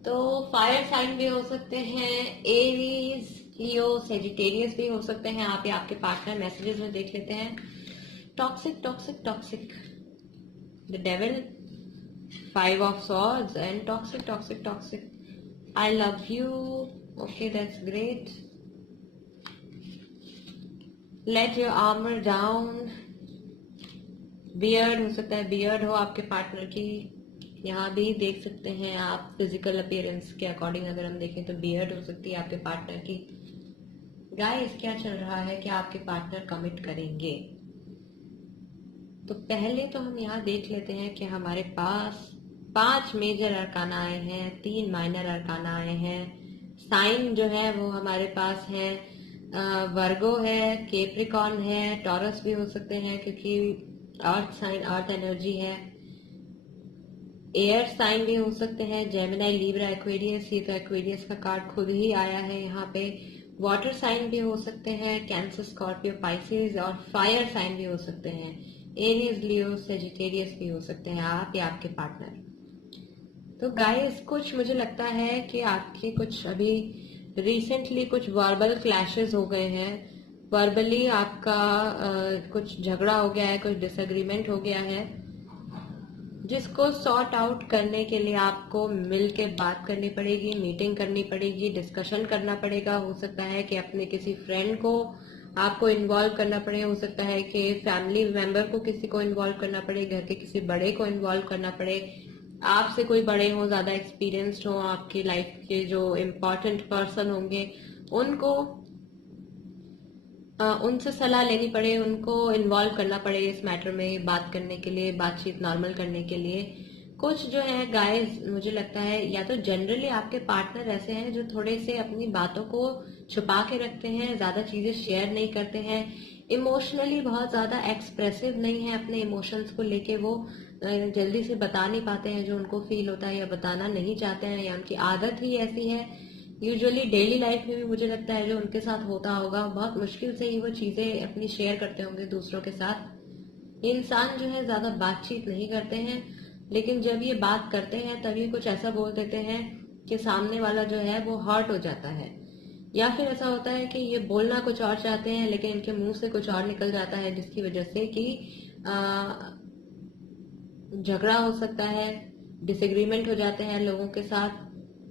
तो फायर साइन भी हो सकते हैं, एरीज, लियो, सेजिटेरियस भी हो सकते हैं आप या आपके पार्टनर। मैसेजेस में देख लेते हैं। Toxic toxic toxic, the devil, five of swords and toxic toxic toxic, I love you, okay that's great, let your armour down, beard हो सकता है, बियर्ड हो आपके पार्टनर की। यहाँ भी देख सकते हैं आप फिजिकल अपीयरेंस के अकॉर्डिंग अगर हम देखें तो बियर्ड हो सकती है आपके पार्टनर की। गाइस क्या चल रहा है, क्या आपके पार्टनर कमिट करेंगे? तो पहले तो हम यहाँ देख लेते हैं कि हमारे पास 5 मेजर अरकाना आए हैं, 3 माइनर अरकाना आए हैं। साइन जो है वो हमारे पास है वर्गो है, केप्रिकॉन है, टॉरस भी हो सकते हैं क्योंकि अर्थ साइन, अर्थ एनर्जी है। एयर साइन भी हो सकते हैं, जेमिनाई, लिब्रा, एक्वेरियस। ये तो एक्वेरियस का कार्ड खुद ही आया है यहाँ पे। वाटर साइन भी हो सकते हैं, कैंसर, स्कॉर्पियो, पाइसेस। और फायर साइन भी हो सकते हैं, एरीज, लियो, सेजिटेरियस भी हो सकते हैं आप या आपके पार्टनर। तो गाइस कुछ मुझे लगता है कि आपके कुछ अभी रिसेंटली कुछ वर्बल क्लैशेस हो गए हैं। वर्बली आपका कुछ झगड़ा हो गया है, कुछ डिसएग्रीमेंट हो गया है, जिसको सॉर्ट आउट करने के लिए आपको मिल के बात करनी पड़ेगी, मीटिंग करनी पड़ेगी, डिस्कशन करना पड़ेगा। हो सकता है कि अपने किसी फ्रेंड को आपको इन्वॉल्व करना पड़े, हो सकता है कि फैमिली मेंबर को किसी को इन्वॉल्व करना पड़े, घर के किसी बड़े को इन्वॉल्व करना पड़े। आपसे कोई बड़े हो, ज्यादा एक्सपीरियंस्ड हो, आपकी लाइफ के जो इम्पोर्टेंट पर्सन होंगे उनको उनसे सलाह लेनी पड़े, उनको इन्वॉल्व करना पड़े इस मैटर में बात करने के लिए, बातचीत नॉर्मल करने के लिए। कुछ जो है गाइस मुझे लगता है या तो जनरली आपके पार्टनर ऐसे हैं जो थोड़े से अपनी बातों को छुपा के रखते हैं, ज्यादा चीजें शेयर नहीं करते हैं, इमोशनली बहुत ज्यादा एक्सप्रेसिव नहीं है, अपने इमोशंस को लेके वो जल्दी से बता नहीं पाते हैं जो उनको फील होता है, या बताना नहीं चाहते हैं, या उनकी आदत ही ऐसी है। यूजुअली डेली लाइफ में भी मुझे लगता है जो उनके साथ होता होगा, बहुत मुश्किल से ही वो चीजें अपनी शेयर करते होंगे दूसरों के साथ। ये इंसान जो है ज्यादा बातचीत नहीं करते हैं, लेकिन जब ये बात करते हैं तभी कुछ ऐसा बोल देते हैं कि सामने वाला जो है वो हर्ट हो जाता है। या फिर ऐसा होता है कि ये बोलना कुछ और चाहते हैं लेकिन इनके मुंह से कुछ और निकल जाता है, जिसकी वजह से कि झगड़ा हो सकता है, डिसएग्रीमेंट हो जाते हैं लोगों के साथ,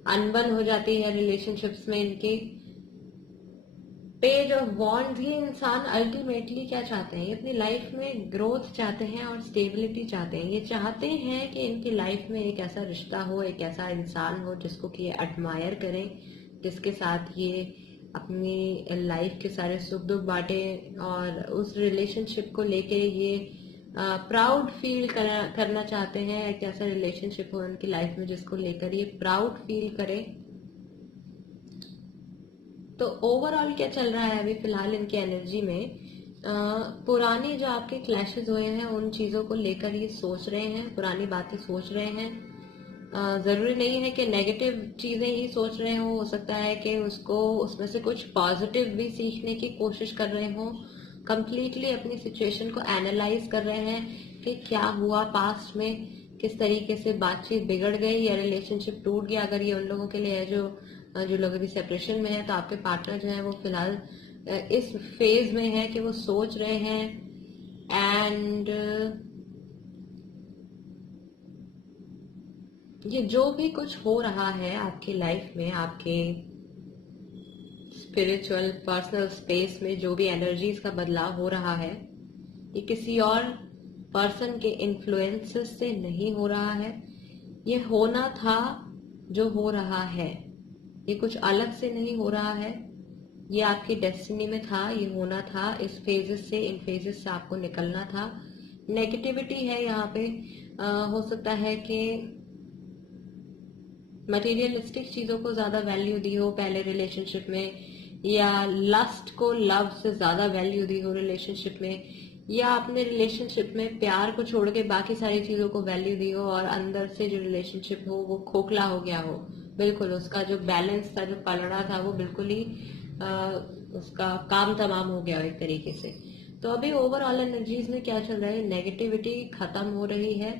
अनबन हो जाती है रिलेशनशिप्स में इनकी। पेज ऑफ वॉन्ड्स, ये इंसान अल्टीमेटली क्या चाहते हैं, ये अपनी लाइफ में ग्रोथ चाहते हैं और स्टेबिलिटी चाहते हैं। ये चाहते हैं कि इनकी लाइफ में एक ऐसा रिश्ता हो, एक ऐसा इंसान हो जिसको कि ये एडमायर करें, जिसके साथ ये अपनी लाइफ के सारे सुख दुख बांटे, और उस रिलेशनशिप को लेके ये प्राउड फील करना चाहते हैं। एक ऐसा रिलेशनशिप हो उनकी लाइफ में जिसको लेकर ये प्राउड फील करे। तो ओवरऑल क्या चल रहा है अभी फिलहाल इनकी एनर्जी में, पुराने जो आपके क्लैशेस हुए हैं उन चीजों को लेकर ये सोच रहे हैं, पुरानी बातें सोच रहे हैं। जरूरी नहीं है कि नेगेटिव चीजें ही सोच रहे हो सकता है कि उसको उसमें से कुछ पॉजिटिव भी सीखने की कोशिश कर रहे हो। कंप्लीटली अपनी सिचुएशन को एनालाइज कर रहे हैं कि क्या हुआ पास्ट में, किस तरीके से बातचीत बिगड़ गई या रिलेशनशिप टूट गया। अगर ये उन लोगों के लिए है जो लोग अभी सेपरेशन में है, तो आपके पार्टनर जो है वो फिलहाल इस फेज में है कि वो सोच रहे हैं। एंड ये जो भी कुछ हो रहा है आपकी लाइफ में, आपके स्पिरिचुअल पर्सनल स्पेस में जो भी एनर्जीज का बदलाव हो रहा है, ये किसी और पर्सन के इन्फ्लुएंसेस से नहीं हो रहा है। ये होना था जो हो रहा है, ये कुछ अलग से नहीं हो रहा है, ये आपकी डेस्टिनी में था, ये होना था। इस फेजेस से, इन फेजेस से आपको निकलना था। नेगेटिविटी है यहाँ पे, हो सकता है कि मटेरियलिस्टिक चीजों को ज्यादा वैल्यू दी हो पहले रिलेशनशिप में, या लस्ट को लव से ज्यादा वैल्यू दी हो रिलेशनशिप में, या अपने रिलेशनशिप में प्यार को छोड़ के बाकी सारी चीजों को वैल्यू दी हो और अंदर से जो रिलेशनशिप हो वो खोखला हो गया हो। बिल्कुल उसका जो बैलेंस था, जो पलड़ा था, वो बिल्कुल ही उसका काम तमाम हो गया एक तरीके से। तो अभी ओवरऑल एनर्जीज में क्या चल रहा है, नेगेटिविटी खत्म हो रही है।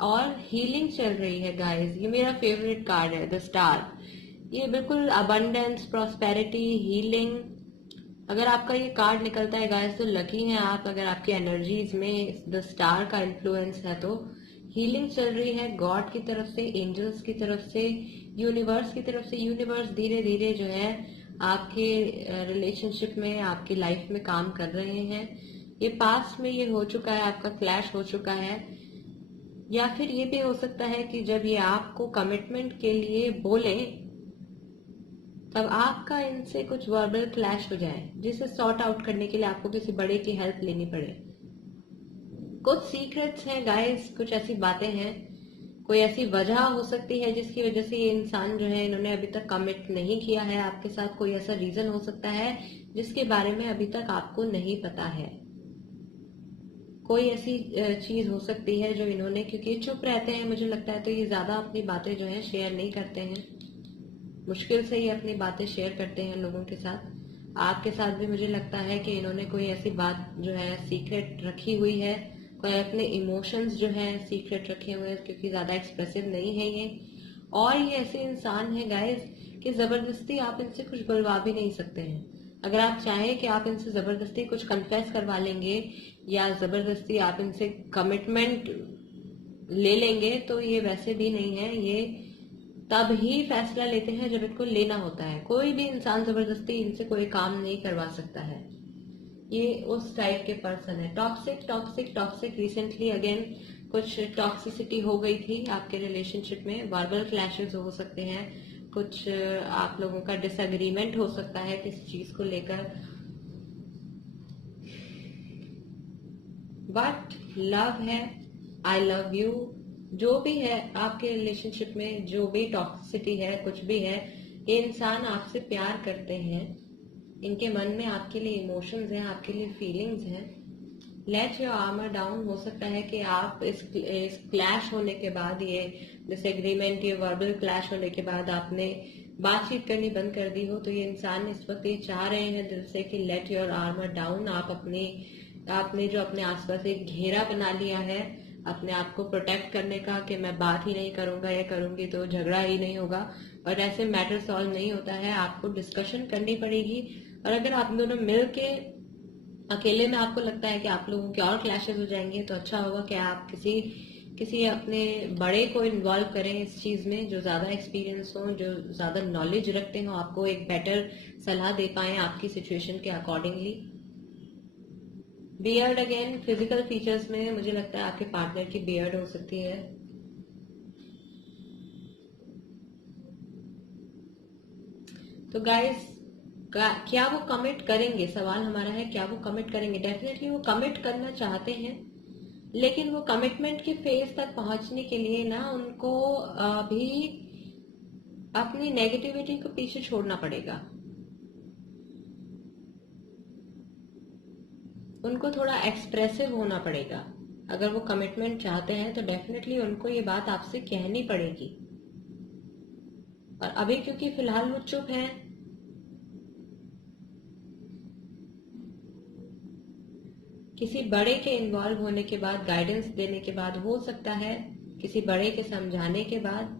और हीलिंग चल रही है गाइस। ये मेरा फेवरेट कार्ड है, द स्टार। ये बिल्कुल अबंडेंस, प्रॉस्पेरिटी, हीलिंग। अगर आपका ये कार्ड निकलता है गाइस तो लकी हैं आप। अगर आपकी एनर्जीज में द स्टार का इन्फ्लुएंस है तो हीलिंग चल रही है गॉड की तरफ से, एंजल्स की तरफ से, यूनिवर्स की तरफ से। यूनिवर्स धीरे धीरे जो है आपके रिलेशनशिप में, आपकी लाइफ में काम कर रहे हैं। ये पास्ट में ये हो चुका है, आपका क्लैश हो चुका है। या फिर ये भी हो सकता है कि जब ये आपको कमिटमेंट के लिए बोले तब आपका इनसे कुछ वर्बल क्लैश हो जाए, जिसे सॉर्ट आउट करने के लिए आपको किसी बड़े की हेल्प लेनी पड़े। कुछ सीक्रेट्स हैं गाइस, कुछ ऐसी बातें हैं, कोई ऐसी वजह हो सकती है जिसकी वजह से ये इंसान जो है, इन्होंने अभी तक कमिट नहीं किया है आपके साथ। कोई ऐसा रीजन हो सकता है जिसके बारे में अभी तक आपको नहीं पता है। कोई ऐसी चीज हो सकती है जो इन्होंने, क्योंकि चुप रहते हैं मुझे लगता है, तो ये ज्यादा अपनी बातें जो है शेयर नहीं करते हैं। मुश्किल से ही अपनी बातें शेयर करते हैं लोगों के साथ। आपके साथ भी मुझे लगता है कि इन्होंने कोई ऐसी बात जो है सीक्रेट रखी हुई है, कोई अपने इमोशंस जो है सीक्रेट रखे हुए हैं, क्योंकि ज्यादा एक्सप्रेसिव नहीं है ये। और ये ऐसे इंसान है गाइस कि जबरदस्ती आप इनसे कुछ बुलवा भी नहीं सकते हैं। अगर आप चाहें कि आप इनसे जबरदस्ती कुछ कन्फेस करवा लेंगे या जबरदस्ती आप इनसे कमिटमेंट ले लेंगे तो ये वैसे भी नहीं है। ये तब ही फैसला लेते हैं जब इनको लेना होता है। कोई भी इंसान जबरदस्ती इनसे कोई काम नहीं करवा सकता है। ये उस टाइप के पर्सन है। Toxic toxic toxic. Recently again कुछ टॉक्सिसिटी हो गई थी आपके रिलेशनशिप में। वर्बल क्लैशेस हो सकते हैं, कुछ आप लोगों का डिसएग्रीमेंट हो सकता है किसी चीज को लेकर। बट लव है, आई लव यू, जो भी है आपके रिलेशनशिप में, जो भी टॉक्सिसिटी है, कुछ भी है, ये इंसान आपसे प्यार करते हैं। इनके मन में आपके लिए इमोशंस हैं, आपके लिए फीलिंग्स हैं। Let your armour down. हो सकता है कि आप इस क्लैश होने के बाद, ये डिसएग्रीमेंट, ये वर्बल क्लैश होने के बाद आपने बातचीत करनी बंद कर दी हो। तो ये इंसान इस वक्त ये चाह रहे हैं दिल से कि लेट योर आर्मर डाउन। आपने जो अपने आसपास एक घेरा बना लिया है अपने आप को प्रोटेक्ट करने का, कि मैं बात ही नहीं करूंगा या करूंगी तो झगड़ा ही नहीं होगा, और ऐसे मैटर सॉल्व नहीं होता है। आपको डिस्कशन करनी पड़ेगी। और अगर आप दोनों मिल के अकेले में आपको लगता है कि आप लोगों के और क्लैशेस हो जाएंगे, तो अच्छा होगा कि आप किसी अपने बड़े को इन्वॉल्व करें इस चीज में, जो ज्यादा एक्सपीरियंस हो, जो ज्यादा नॉलेज रखते हो, आपको एक बेटर सलाह दे पाए आपकी सिचुएशन के accordingly. Beard again, physical features में मुझे लगता है आपके पार्टनर की बियर्ड हो सकती है। तो गाइस, क्या वो कमिट करेंगे? सवाल हमारा है, क्या वो कमिट करेंगे? डेफिनेटली वो कमिट करना चाहते हैं, लेकिन वो कमिटमेंट के फेज तक पहुंचने के लिए ना उनको भी अपनी नेगेटिविटी को पीछे छोड़ना पड़ेगा। उनको थोड़ा एक्सप्रेसिव होना पड़ेगा। अगर वो कमिटमेंट चाहते हैं तो डेफिनेटली उनको ये बात आपसे कहनी पड़ेगी। और अभी क्योंकि फिलहाल वो चुप हैं, किसी बड़े के इन्वॉल्व होने के बाद, गाइडेंस देने के बाद, हो सकता है किसी बड़े के समझाने के बाद,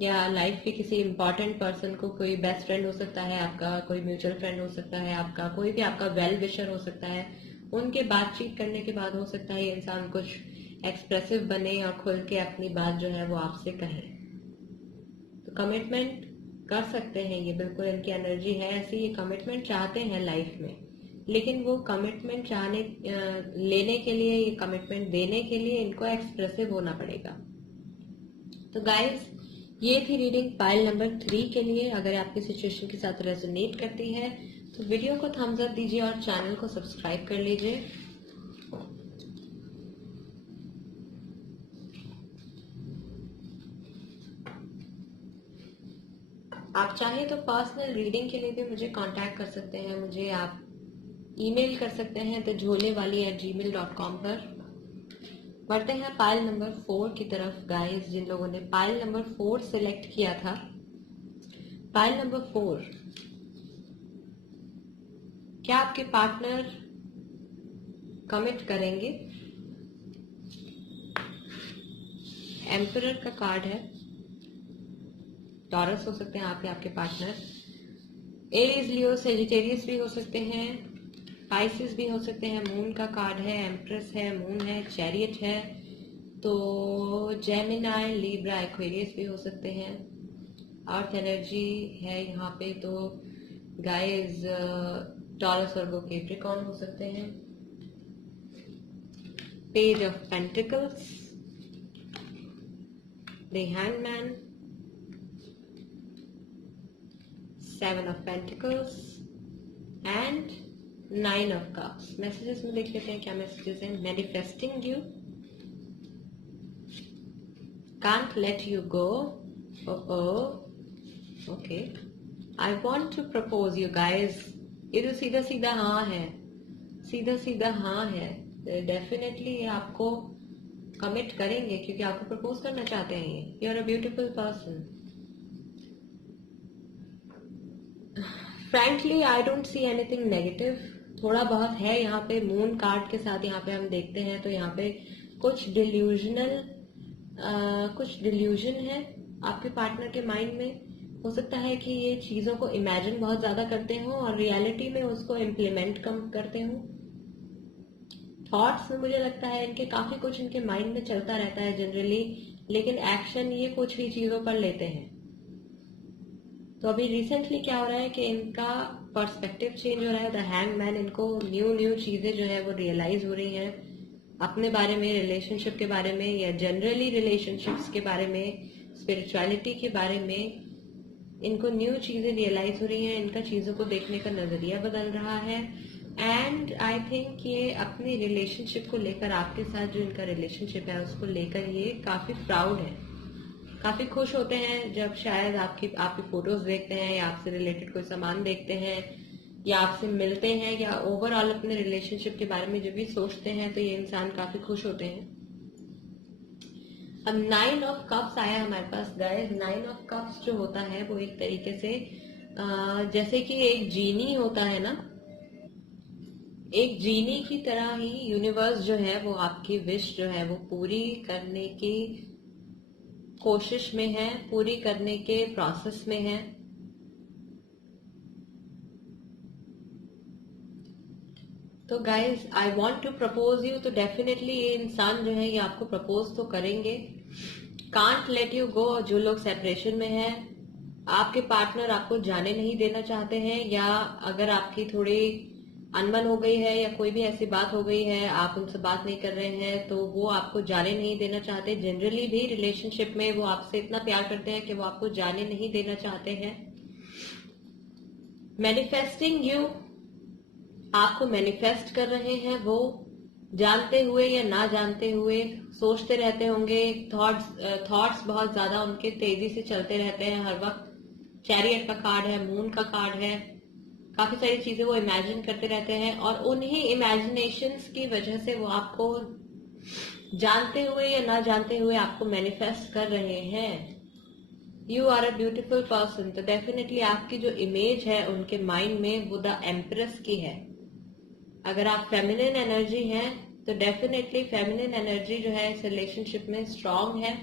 या लाइफ के किसी इंपॉर्टेंट पर्सन को, कोई बेस्ट फ्रेंड हो सकता है आपका, कोई म्यूचुअल फ्रेंड हो सकता है आपका, कोई भी आपका वेल विशर हो सकता है, उनके बातचीत करने के बाद हो सकता है ये इंसान कुछ एक्सप्रेसिव बने और खुल के अपनी बात जो है वो आपसे कहे। तो कमिटमेंट कर सकते हैं ये, बिल्कुल इनकी एनर्जी है ऐसी। ये कमिटमेंट चाहते हैं लाइफ में, लेकिन वो कमिटमेंट लेने के लिए, ये कमिटमेंट देने के लिए इनको एक्सप्रेसिव होना पड़ेगा। तो गाइस, ये थी रीडिंग पाइल नंबर 3 के लिए। अगर आपकी सिचुएशन के साथ रेजोनेट करती है तो वीडियो को थम्स अप दीजिए और चैनल को सब्सक्राइब कर लीजिए। आप चाहें तो पर्सनल रीडिंग के लिए भी मुझे कांटेक्ट कर सकते हैं। मुझे आप ईमेल कर सकते हैं thejholewali@gmail.com पर। बढ़ते हैं पाइल नंबर 4 की तरफ। गाइस, जिन लोगों ने पाइल नंबर 4 सिलेक्ट किया था, पाइल नंबर 4, क्या आपके पार्टनर कमिट करेंगे? एम्परर का कार्ड है। टॉरस हो सकते हैं आप या आपके पार्टनर, एरीज, लियो, सेजिटेरियस भी हो सकते हैं, पाइसिस भी हो सकते हैं। मून का कार्ड है, एम्प्रेस है, मून है, चैरियट है, तो जेमिनाई, लिब्रा, एक्वेरियस भी हो सकते हैं। अर्थ एनर्जी है यहाँ पे, तो गाइस टॉरस और कैप्रिकॉर्न हो सकते हैं। Page of pentacles, the hangman, seven of pentacles and nine of cups. Messages में देख लेते हैं क्या मैसेजेस हैं। Manifesting you, can't let you go, okay, I want to propose you guys. ये तो सीधा सीधा हाँ है, सीधा सीधा हाँ है। डेफिनेटली ये आपको कमिट करेंगे क्योंकि आपको प्रपोज करना चाहते हैं। ये you are a beautiful person. Frankly I don't see anything negative. थोड़ा बहुत है यहाँ पे, मून कार्ड के साथ यहाँ पे हम देखते हैं तो यहाँ पे कुछ डिल्यूजन है आपके पार्टनर के माइंड में। हो सकता है कि ये चीजों को इमेजिन बहुत ज्यादा करते हो और रियलिटी में उसको इम्प्लीमेंट कम करते हो। थॉट्स में मुझे लगता है इनके काफी कुछ इनके माइंड में चलता रहता है जनरली, लेकिन एक्शन ये कुछ ही चीजों पर लेते हैं। तो अभी रिसेंटली क्या हो रहा है कि इनका पर्सपेक्टिव चेंज हो रहा है। द हैंगमैन, इनको न्यू चीजें जो है वो रियलाइज हो रही हैं अपने बारे में, रिलेशनशिप के बारे में या जनरली रिलेशनशिप्स के बारे में, स्पिरिचुअलिटी के बारे में। इनको न्यू चीजें रियलाइज हो रही हैं, इनका चीजों को देखने का नजरिया बदल रहा है। एंड आई थिंक ये अपनी रिलेशनशिप को लेकर, आपके साथ जो इनका रिलेशनशिप है उसको लेकर ये काफी प्राउड है, काफी खुश होते हैं जब शायद आपकी फोटोज देखते हैं या आपसे रिलेटेड कोई सामान देखते हैं या आपसे मिलते हैं या ओवरऑल अपने रिलेशनशिप के बारे में जब भी सोचते हैं तो ये इंसान काफी खुश होते हैं। अब 9 ऑफ कप्स आया हमारे पास गाइस। 9 ऑफ कप्स जो होता है वो एक तरीके से जैसे कि एक जीनी होता है ना, एक जीनी की तरह ही यूनिवर्स जो है वो आपकी विश जो है वो पूरी करने की कोशिश में है, पूरी करने के प्रोसेस में है। तो guys I want to propose you, तो डेफिनेटली ये इंसान जो है ये आपको प्रपोज तो करेंगे। कांट लेट यू गो, जो लोग सेपरेशन में हैं, आपके पार्टनर आपको जाने नहीं देना चाहते हैं, या अगर आपकी थोड़ी अनबन हो गई है या कोई भी ऐसी बात हो गई है, आप उनसे बात नहीं कर रहे हैं, तो वो आपको जाने नहीं देना चाहते। जनरली भी रिलेशनशिप में वो आपसे इतना प्यार करते हैं कि वो आपको जाने नहीं देना चाहते हैं। मैनिफेस्टिंग यू, आपको मैनिफेस्ट कर रहे हैं, वो जानते हुए या ना जानते हुए सोचते रहते होंगे। थॉट्स बहुत ज्यादा उनके तेजी से चलते रहते हैं हर वक्त। चैरियट का कार्ड है, मून का कार्ड है, काफी सारी चीजें वो इमेजिन करते रहते हैं और उन्हीं इमेजिनेशंस की वजह से वो आपको जानते हुए या ना जानते हुए आपको मैनिफेस्ट कर रहे हैं। You are a beautiful person, तो डेफिनेटली आपकी जो इमेज है उनके माइंड में वो द एम्प्रेस की है। अगर आप फेमिनिन एनर्जी हैं तो डेफिनेटली फेमिनिन एनर्जी जो है इस रिलेशनशिप में स्ट्रांग है,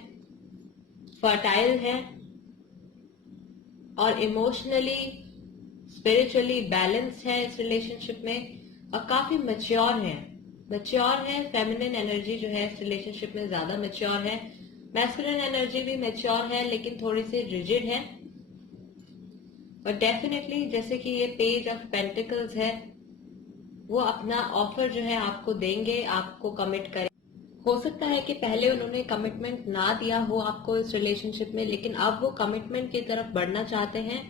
फर्टाइल है और इमोशनली स्पिरिचुअली बैलेंस है इस रिलेशनशिप में और काफी मैच्योर है। फेमिनिन एनर्जी जो है इस रिलेशनशिप में ज्यादा मैच्योर है। मैस्कुलिन एनर्जी भी मैच्योर है लेकिन थोड़ी सी रिजिड है। और डेफिनेटली जैसे कि ये पेज ऑफ पेंटिकल्स है, वो अपना ऑफर जो है आपको देंगे, आपको कमिट करें। हो सकता है कि पहले उन्होंने कमिटमेंट ना दिया हो आपको इस रिलेशनशिप में, लेकिन अब वो कमिटमेंट की तरफ बढ़ना चाहते हैं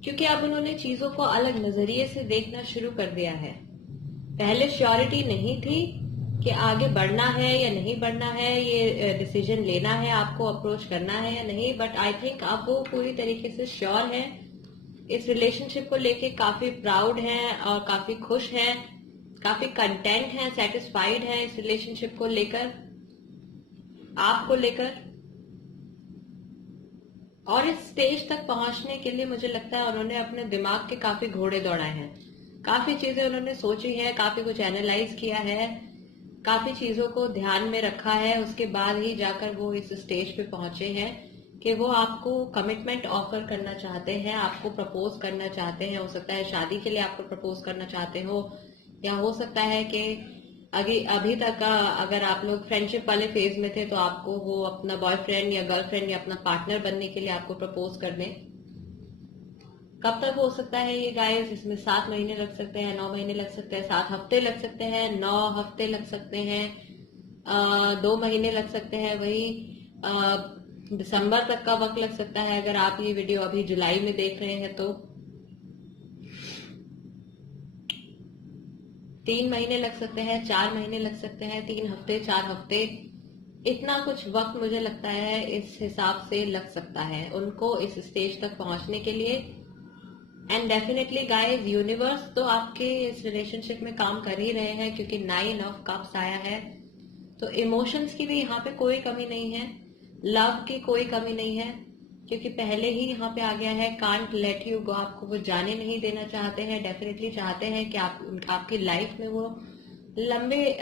क्योंकि अब उन्होंने चीजों को अलग नजरिए से देखना शुरू कर दिया है। पहले श्योरिटी नहीं थी कि आगे बढ़ना है या नहीं बढ़ना है, ये डिसीजन लेना है, आपको अप्रोच करना है या नहीं, बट आई थिंक अब वो पूरी तरीके से श्योर है इस रिलेशनशिप को लेके, काफी प्राउड है और काफी खुश है, काफी कंटेंट है, सेटिस्फाइड है इस रिलेशनशिप को लेकर, आपको लेकर। और इस स्टेज तक पहुंचने के लिए मुझे लगता है उन्होंने अपने दिमाग के काफी घोड़े दौड़ाए हैं, काफी चीजें उन्होंने सोची है, काफी कुछ एनालाइज किया है, काफी चीजों को ध्यान में रखा है, उसके बाद ही जाकर वो इस स्टेज पे पहुंचे हैं कि वो आपको कमिटमेंट ऑफर करना चाहते हैं, आपको प्रपोज करना चाहते हैं। हो सकता है शादी के लिए आपको प्रपोज करना चाहते हो, या हो सकता है कि अभी तक का अगर आप लोग फ्रेंडशिप वाले फेज में थे तो आपको वो अपना बॉयफ्रेंड या गर्लफ्रेंड या अपना पार्टनर बनने के लिए आपको प्रपोज कर दें। कब तक हो सकता है ये गाइस? इसमें 7 महीने लग सकते हैं, 9 महीने लग सकते हैं, 7 हफ्ते लग सकते हैं, 9 हफ्ते लग सकते हैं, 2 महीने लग सकते हैं, वही दिसंबर तक का वक्त लग सकता है अगर आप ये वीडियो अभी जुलाई में देख रहे हैं तो। 3 महीने लग सकते हैं, 4 महीने लग सकते हैं, 3 हफ्ते, 4 हफ्ते, इतना कुछ वक्त मुझे लगता है इस हिसाब से लग सकता है उनको इस स्टेज तक पहुंचने के लिए। एंड डेफिनेटली गाइस, यूनिवर्स तो आपके इस रिलेशनशिप में काम कर ही रहे हैं, क्योंकि 9 ऑफ कप्स आया है। तो इमोशंस की भी यहाँ पे कोई कमी नहीं है, लव की कोई कमी नहीं है, क्योंकि पहले ही यहाँ पे आ गया है कांट लेट यू गो। आपको वो जाने नहीं देना चाहते हैं, डेफिनेटली चाहते हैं कि आपकी लाइफ में वो लंबे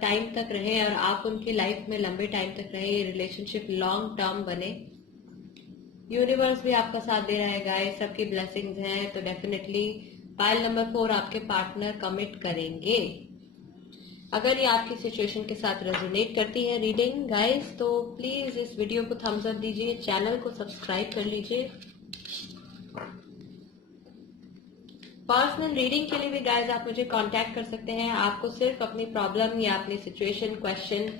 टाइम तक रहे और आप उनकी लाइफ में लंबे टाइम तक रहे, ये रिलेशनशिप लॉन्ग टर्म बने। यूनिवर्स भी आपका साथ दे रहा है गाइस, सबकी ब्लेसिंग्स हैं। तो डेफिनेटली पाइल नंबर 4 आपके पार्टनर कमिट करेंगे। अगर ये आपकी सिचुएशन के साथ रेजोनेट करती है रीडिंग गाइस, तो प्लीज इस वीडियो को थम्स अप दीजिए, चैनल को सब्सक्राइब कर लीजिए। पर्सनल रीडिंग के लिए भी गाइस आप मुझे कांटेक्ट कर सकते हैं। आपको सिर्फ अपनी प्रॉब्लम या अपनी सिचुएशन, क्वेश्चन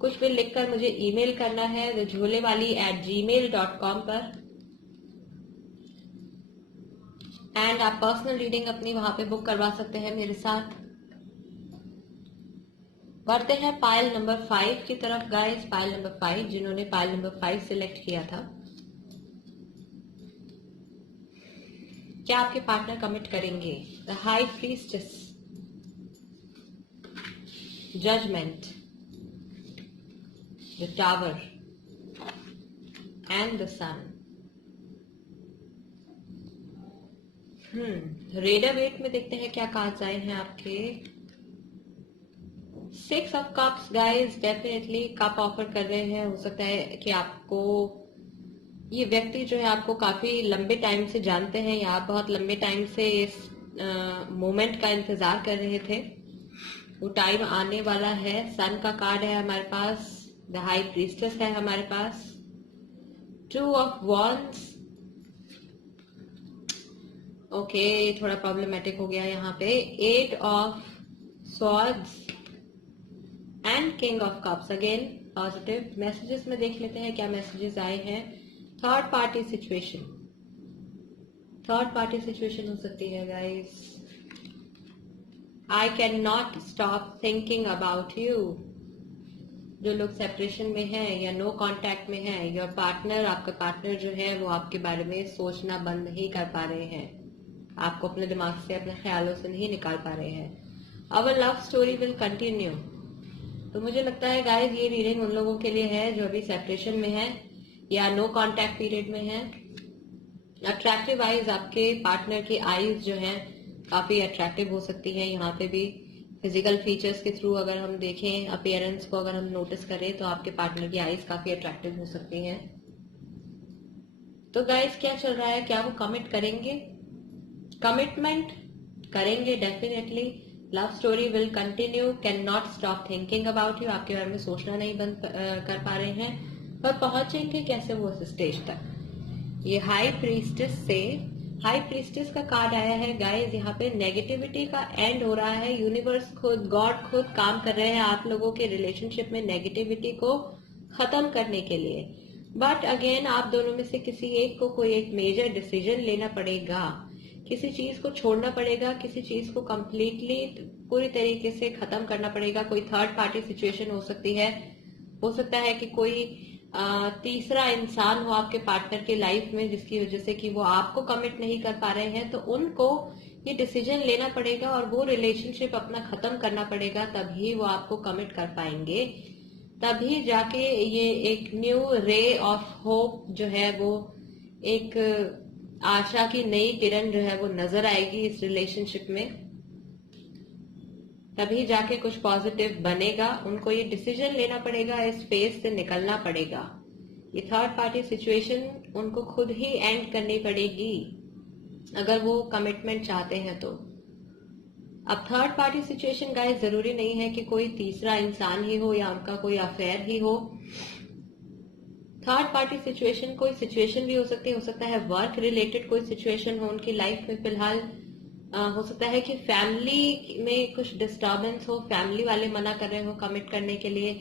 कुछ भी लिखकर मुझे ईमेल करना है thejhulewali@gmail.com पर, एंड आप पर्सनल रीडिंग अपनी वहां पे बुक करवा सकते हैं मेरे साथ। बढ़ते हैं पाइल नंबर 5 की तरफ गाइस। पाइल नंबर 5, जिन्होंने पाइल नंबर 5 सिलेक्ट किया था, क्या आपके पार्टनर कमिट करेंगे? The high priestess, judgement, the tower and the sun. Rider Waite में देखते हैं क्या कार्ड्स आए हैं आपके। 6 of cups guys, definitely cup offer कर रहे हैं। हो सकता है कि आपको ये व्यक्ति जो है आपको काफी लंबे टाइम से जानते हैं, या आप बहुत लंबे टाइम से इस मोमेंट का इंतजार कर रहे थे। वो टाइम आने वाला है। सन का कार्ड है हमारे पास, द हाई प्रीस्टेस है हमारे पास, 2 ऑफ वॉन्ड्स। ओके, थोड़ा प्रॉब्लमेटिक हो गया यहाँ पे। 8 of swords and king of cups. Again positive messages में देख लेते हैं क्या मैसेजेस आए हैं। Third party situation, third party situation हो सकती है guys. I can not stop thinking about you. जो लोग सेपरेशन में हैं या नो कांटेक्ट में हैं, योर पार्टनर, आपका पार्टनर जो है वो आपके बारे में सोचना बंद नहीं कर पा रहे हैं, आपको अपने दिमाग से, अपने ख्यालों से नहीं निकाल पा रहे हैं। Our love story will continue. तो मुझे लगता है गाइस ये रीडिंग उन लोगों के लिए है जो अभी सेपरेशन में है या नो कांटेक्ट पीरियड में है। अट्रैक्टिव आईज, आपके पार्टनर की आईज जो है काफी अट्रैक्टिव हो सकती है। यहाँ पे भी फिजिकल फीचर्स के थ्रू अगर हम देखें, अपीयरेंस को अगर हम नोटिस करें, तो आपके पार्टनर की आईज काफी अट्रैक्टिव हो सकती हैं। तो गाइस क्या चल रहा है? क्या वो कमिट करेंगे? कमिटमेंट करेंगे definitely. Love story will continue, can not stop thinking about you. आपके बारे में सोचना नहीं बंद कर पा रहे हैं। पर पहुंचेंगे कैसे वो उस स्टेज तक? ये हाई प्रीस्टेस से, हाई प्रीस्टेस का कार्ड आया है गाइस। यहाँ पे नेगेटिविटी का एंड हो रहा है। यूनिवर्स खुद, गॉड खुद काम कर रहे हैं आप लोगों के रिलेशनशिप में नेगेटिविटी को खत्म करने के लिए। बट अगेन आप दोनों में से किसी एक को कोई एक मेजर डिसीजन लेना पड़ेगा, किसी चीज को छोड़ना पड़ेगा, किसी चीज को कंप्लीटली पूरी तरीके से खत्म करना पड़ेगा। कोई थर्ड पार्टी सिचुएशन हो सकती है, हो सकता है कि कोई तीसरा इंसान हो आपके पार्टनर की लाइफ में, जिसकी वजह से कि वो आपको कमिट नहीं कर पा रहे हैं। तो उनको ये डिसीजन लेना पड़ेगा और वो रिलेशनशिप अपना खत्म करना पड़ेगा, तभी वो आपको कमिट कर पाएंगे। तभी जाके ये एक न्यू रे ऑफ होप जो है, वो एक आशा की नई किरण जो है वो नजर आएगी इस रिलेशनशिप में। तभी जाके कुछ पॉजिटिव बनेगा। उनको ये डिसीजन लेना पड़ेगा, इस फेज से निकलना पड़ेगा। ये थर्ड पार्टी सिचुएशन उनको खुद ही एंड करनी पड़ेगी अगर वो कमिटमेंट चाहते हैं तो। अब थर्ड पार्टी सिचुएशन गाइस जरूरी नहीं है कि कोई तीसरा इंसान ही हो या उनका कोई अफेयर ही हो। थर्ड पार्टी सिचुएशन कोई सिचुएशन भी हो सकता है वर्क रिलेटेड कोई सिचुएशन हो उनकी लाइफ में फिलहाल। हो सकता है कि फैमिली में कुछ डिस्टर्बेंस हो, फैमिली वाले मना कर रहे हो कमिट करने के लिए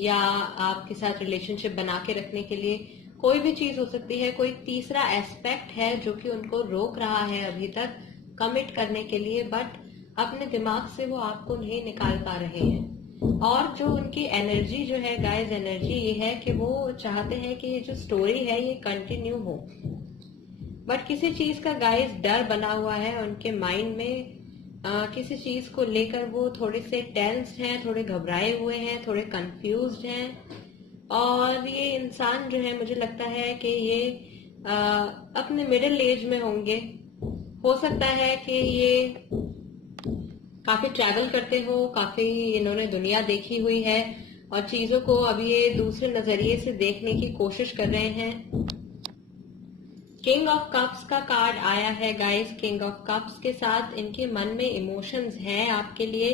या आपके साथ रिलेशनशिप बना के रखने के लिए। कोई भी चीज हो सकती है, कोई तीसरा एस्पेक्ट है जो कि उनको रोक रहा है अभी तक कमिट करने के लिए, बट अपने दिमाग से वो आपको नहीं निकाल पा रहे हैं। और जो उनकी एनर्जी जो है गाइस, एनर्जी ये है कि वो चाहते हैं कि ये जो स्टोरी है ये कंटिन्यू हो, बट किसी चीज का गाइस डर बना हुआ है उनके माइंड में। किसी चीज को लेकर वो थोड़े से टेंस्ड हैं, थोड़े घबराए हुए हैं, थोड़े कंफ्यूज्ड हैं। और ये इंसान जो है मुझे लगता है कि ये अपने मिडिल एज में होंगे। हो सकता है कि ये काफी ट्रैवल करते हो, काफी इन्होंने दुनिया देखी हुई है और चीजों को अभी ये दूसरे नजरिए से देखने की कोशिश कर रहे हैं। किंग ऑफ कप्स का कार्ड आया है गाइस। किंग ऑफ कप्स के साथ इनके मन में इमोशंस हैं आपके लिए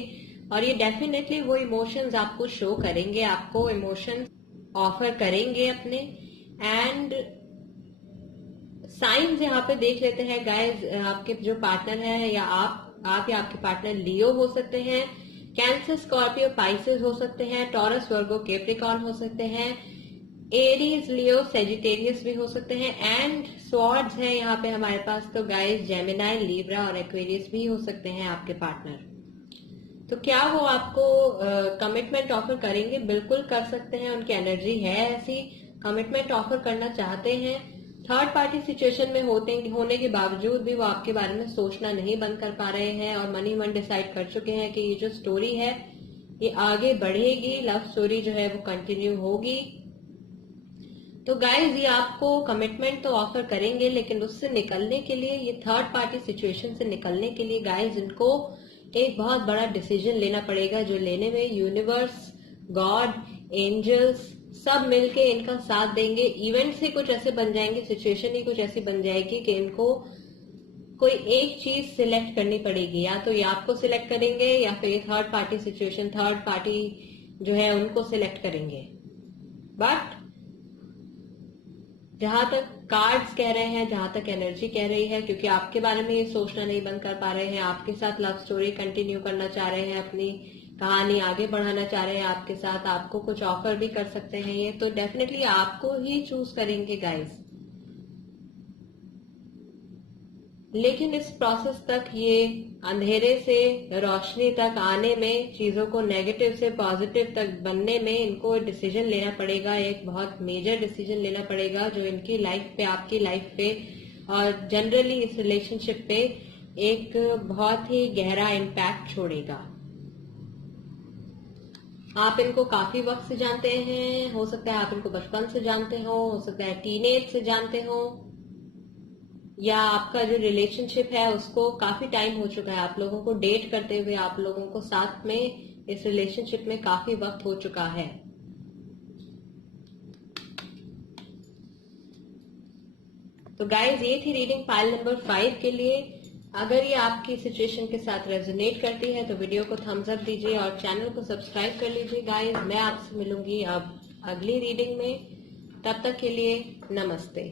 और ये डेफिनेटली वो इमोशंस आपको शो करेंगे, आपको इमोशंस ऑफर करेंगे अपने। एंड साइंस यहाँ पे देख लेते हैं गाइस। आपके जो पार्टनर है या आप या आपके पार्टनर लियो हो सकते हैं, कैंसर, स्कॉर्पियो, पाइसेस हो सकते हैं, टॉरस, वर्गो, कैप्रिकॉर्न हो सकते हैं, एरीज, लियो, सेजिटेरियस भी हो सकते हैं। एंड स्वॉर्ड्स है यहाँ पे हमारे पास, तो गाइस जेमिनाई, लिब्रा और एक्वेरियस भी हो सकते हैं आपके पार्टनर। तो क्या वो आपको कमिटमेंट ऑफर करेंगे? बिल्कुल कर सकते हैं, उनकी एनर्जी है ऐसी, कमिटमेंट ऑफर करना चाहते हैं। थर्ड पार्टी सिचुएशन में होने के बावजूद भी वो आपके बारे में सोचना नहीं बंद कर पा रहे हैं और मन ही मन डिसाइड कर चुके हैं कि ये जो स्टोरी है ये आगे बढ़ेगी, लव स्टोरी जो है वो कंटिन्यू होगी। तो गाइज ये आपको कमिटमेंट तो ऑफर करेंगे, लेकिन उससे निकलने के लिए, ये थर्ड पार्टी सिचुएशन से निकलने के लिए गाइज इनको एक बहुत बड़ा डिसीजन लेना पड़ेगा, जो लेने में यूनिवर्स, गॉड, एंजल्स सब मिलके इनका साथ देंगे। इवेंट्स ही कुछ ऐसे बन जाएंगे, सिचुएशन ही कुछ ऐसी बन जाएगी कि इनको कोई एक चीज सिलेक्ट करनी पड़ेगी। या तो ये आपको सिलेक्ट करेंगे या फिर third party situation, third party जो है उनको सिलेक्ट करेंगे। बट जहां तक कार्ड्स कह रहे हैं, जहां तक एनर्जी कह रही है, क्योंकि आपके बारे में ये सोचना नहीं बंद कर पा रहे हैं, आपके साथ लव स्टोरी कंटिन्यू करना चाह रहे हैं, अपनी कहानी आगे बढ़ाना चाह रहे हैं आपके साथ, आपको कुछ ऑफर भी कर सकते हैं ये, तो डेफिनेटली आपको ही चूज करेंगे गाइस। लेकिन इस प्रोसेस तक, ये अंधेरे से रोशनी तक आने में, चीजों को नेगेटिव से पॉजिटिव तक बनने में इनको डिसीजन लेना पड़ेगा, एक बहुत मेजर डिसीजन लेना पड़ेगा जो इनकी लाइफ पे, आपकी लाइफ पे और जनरली इस रिलेशनशिप पे एक बहुत ही गहरा इम्पैक्ट छोड़ेगा। आप इनको काफी वक्त से जानते हैं, हो सकता है आप इनको बचपन से जानते हो सकता है टीनेज से जानते हो, या आपका जो रिलेशनशिप है उसको काफी टाइम हो चुका है, आप लोगों को डेट करते हुए, आप लोगों को साथ में इस रिलेशनशिप में काफी वक्त हो चुका है। तो गाइज ये थी रीडिंग पाइल नंबर 5 के लिए। अगर ये आपकी सिचुएशन के साथ रेजोनेट करती है तो वीडियो को थम्स अप दीजिए और चैनल को सब्सक्राइब कर लीजिए गाइज। मैं आपसे मिलूंगी अब अगली रीडिंग में, तब तक के लिए नमस्ते।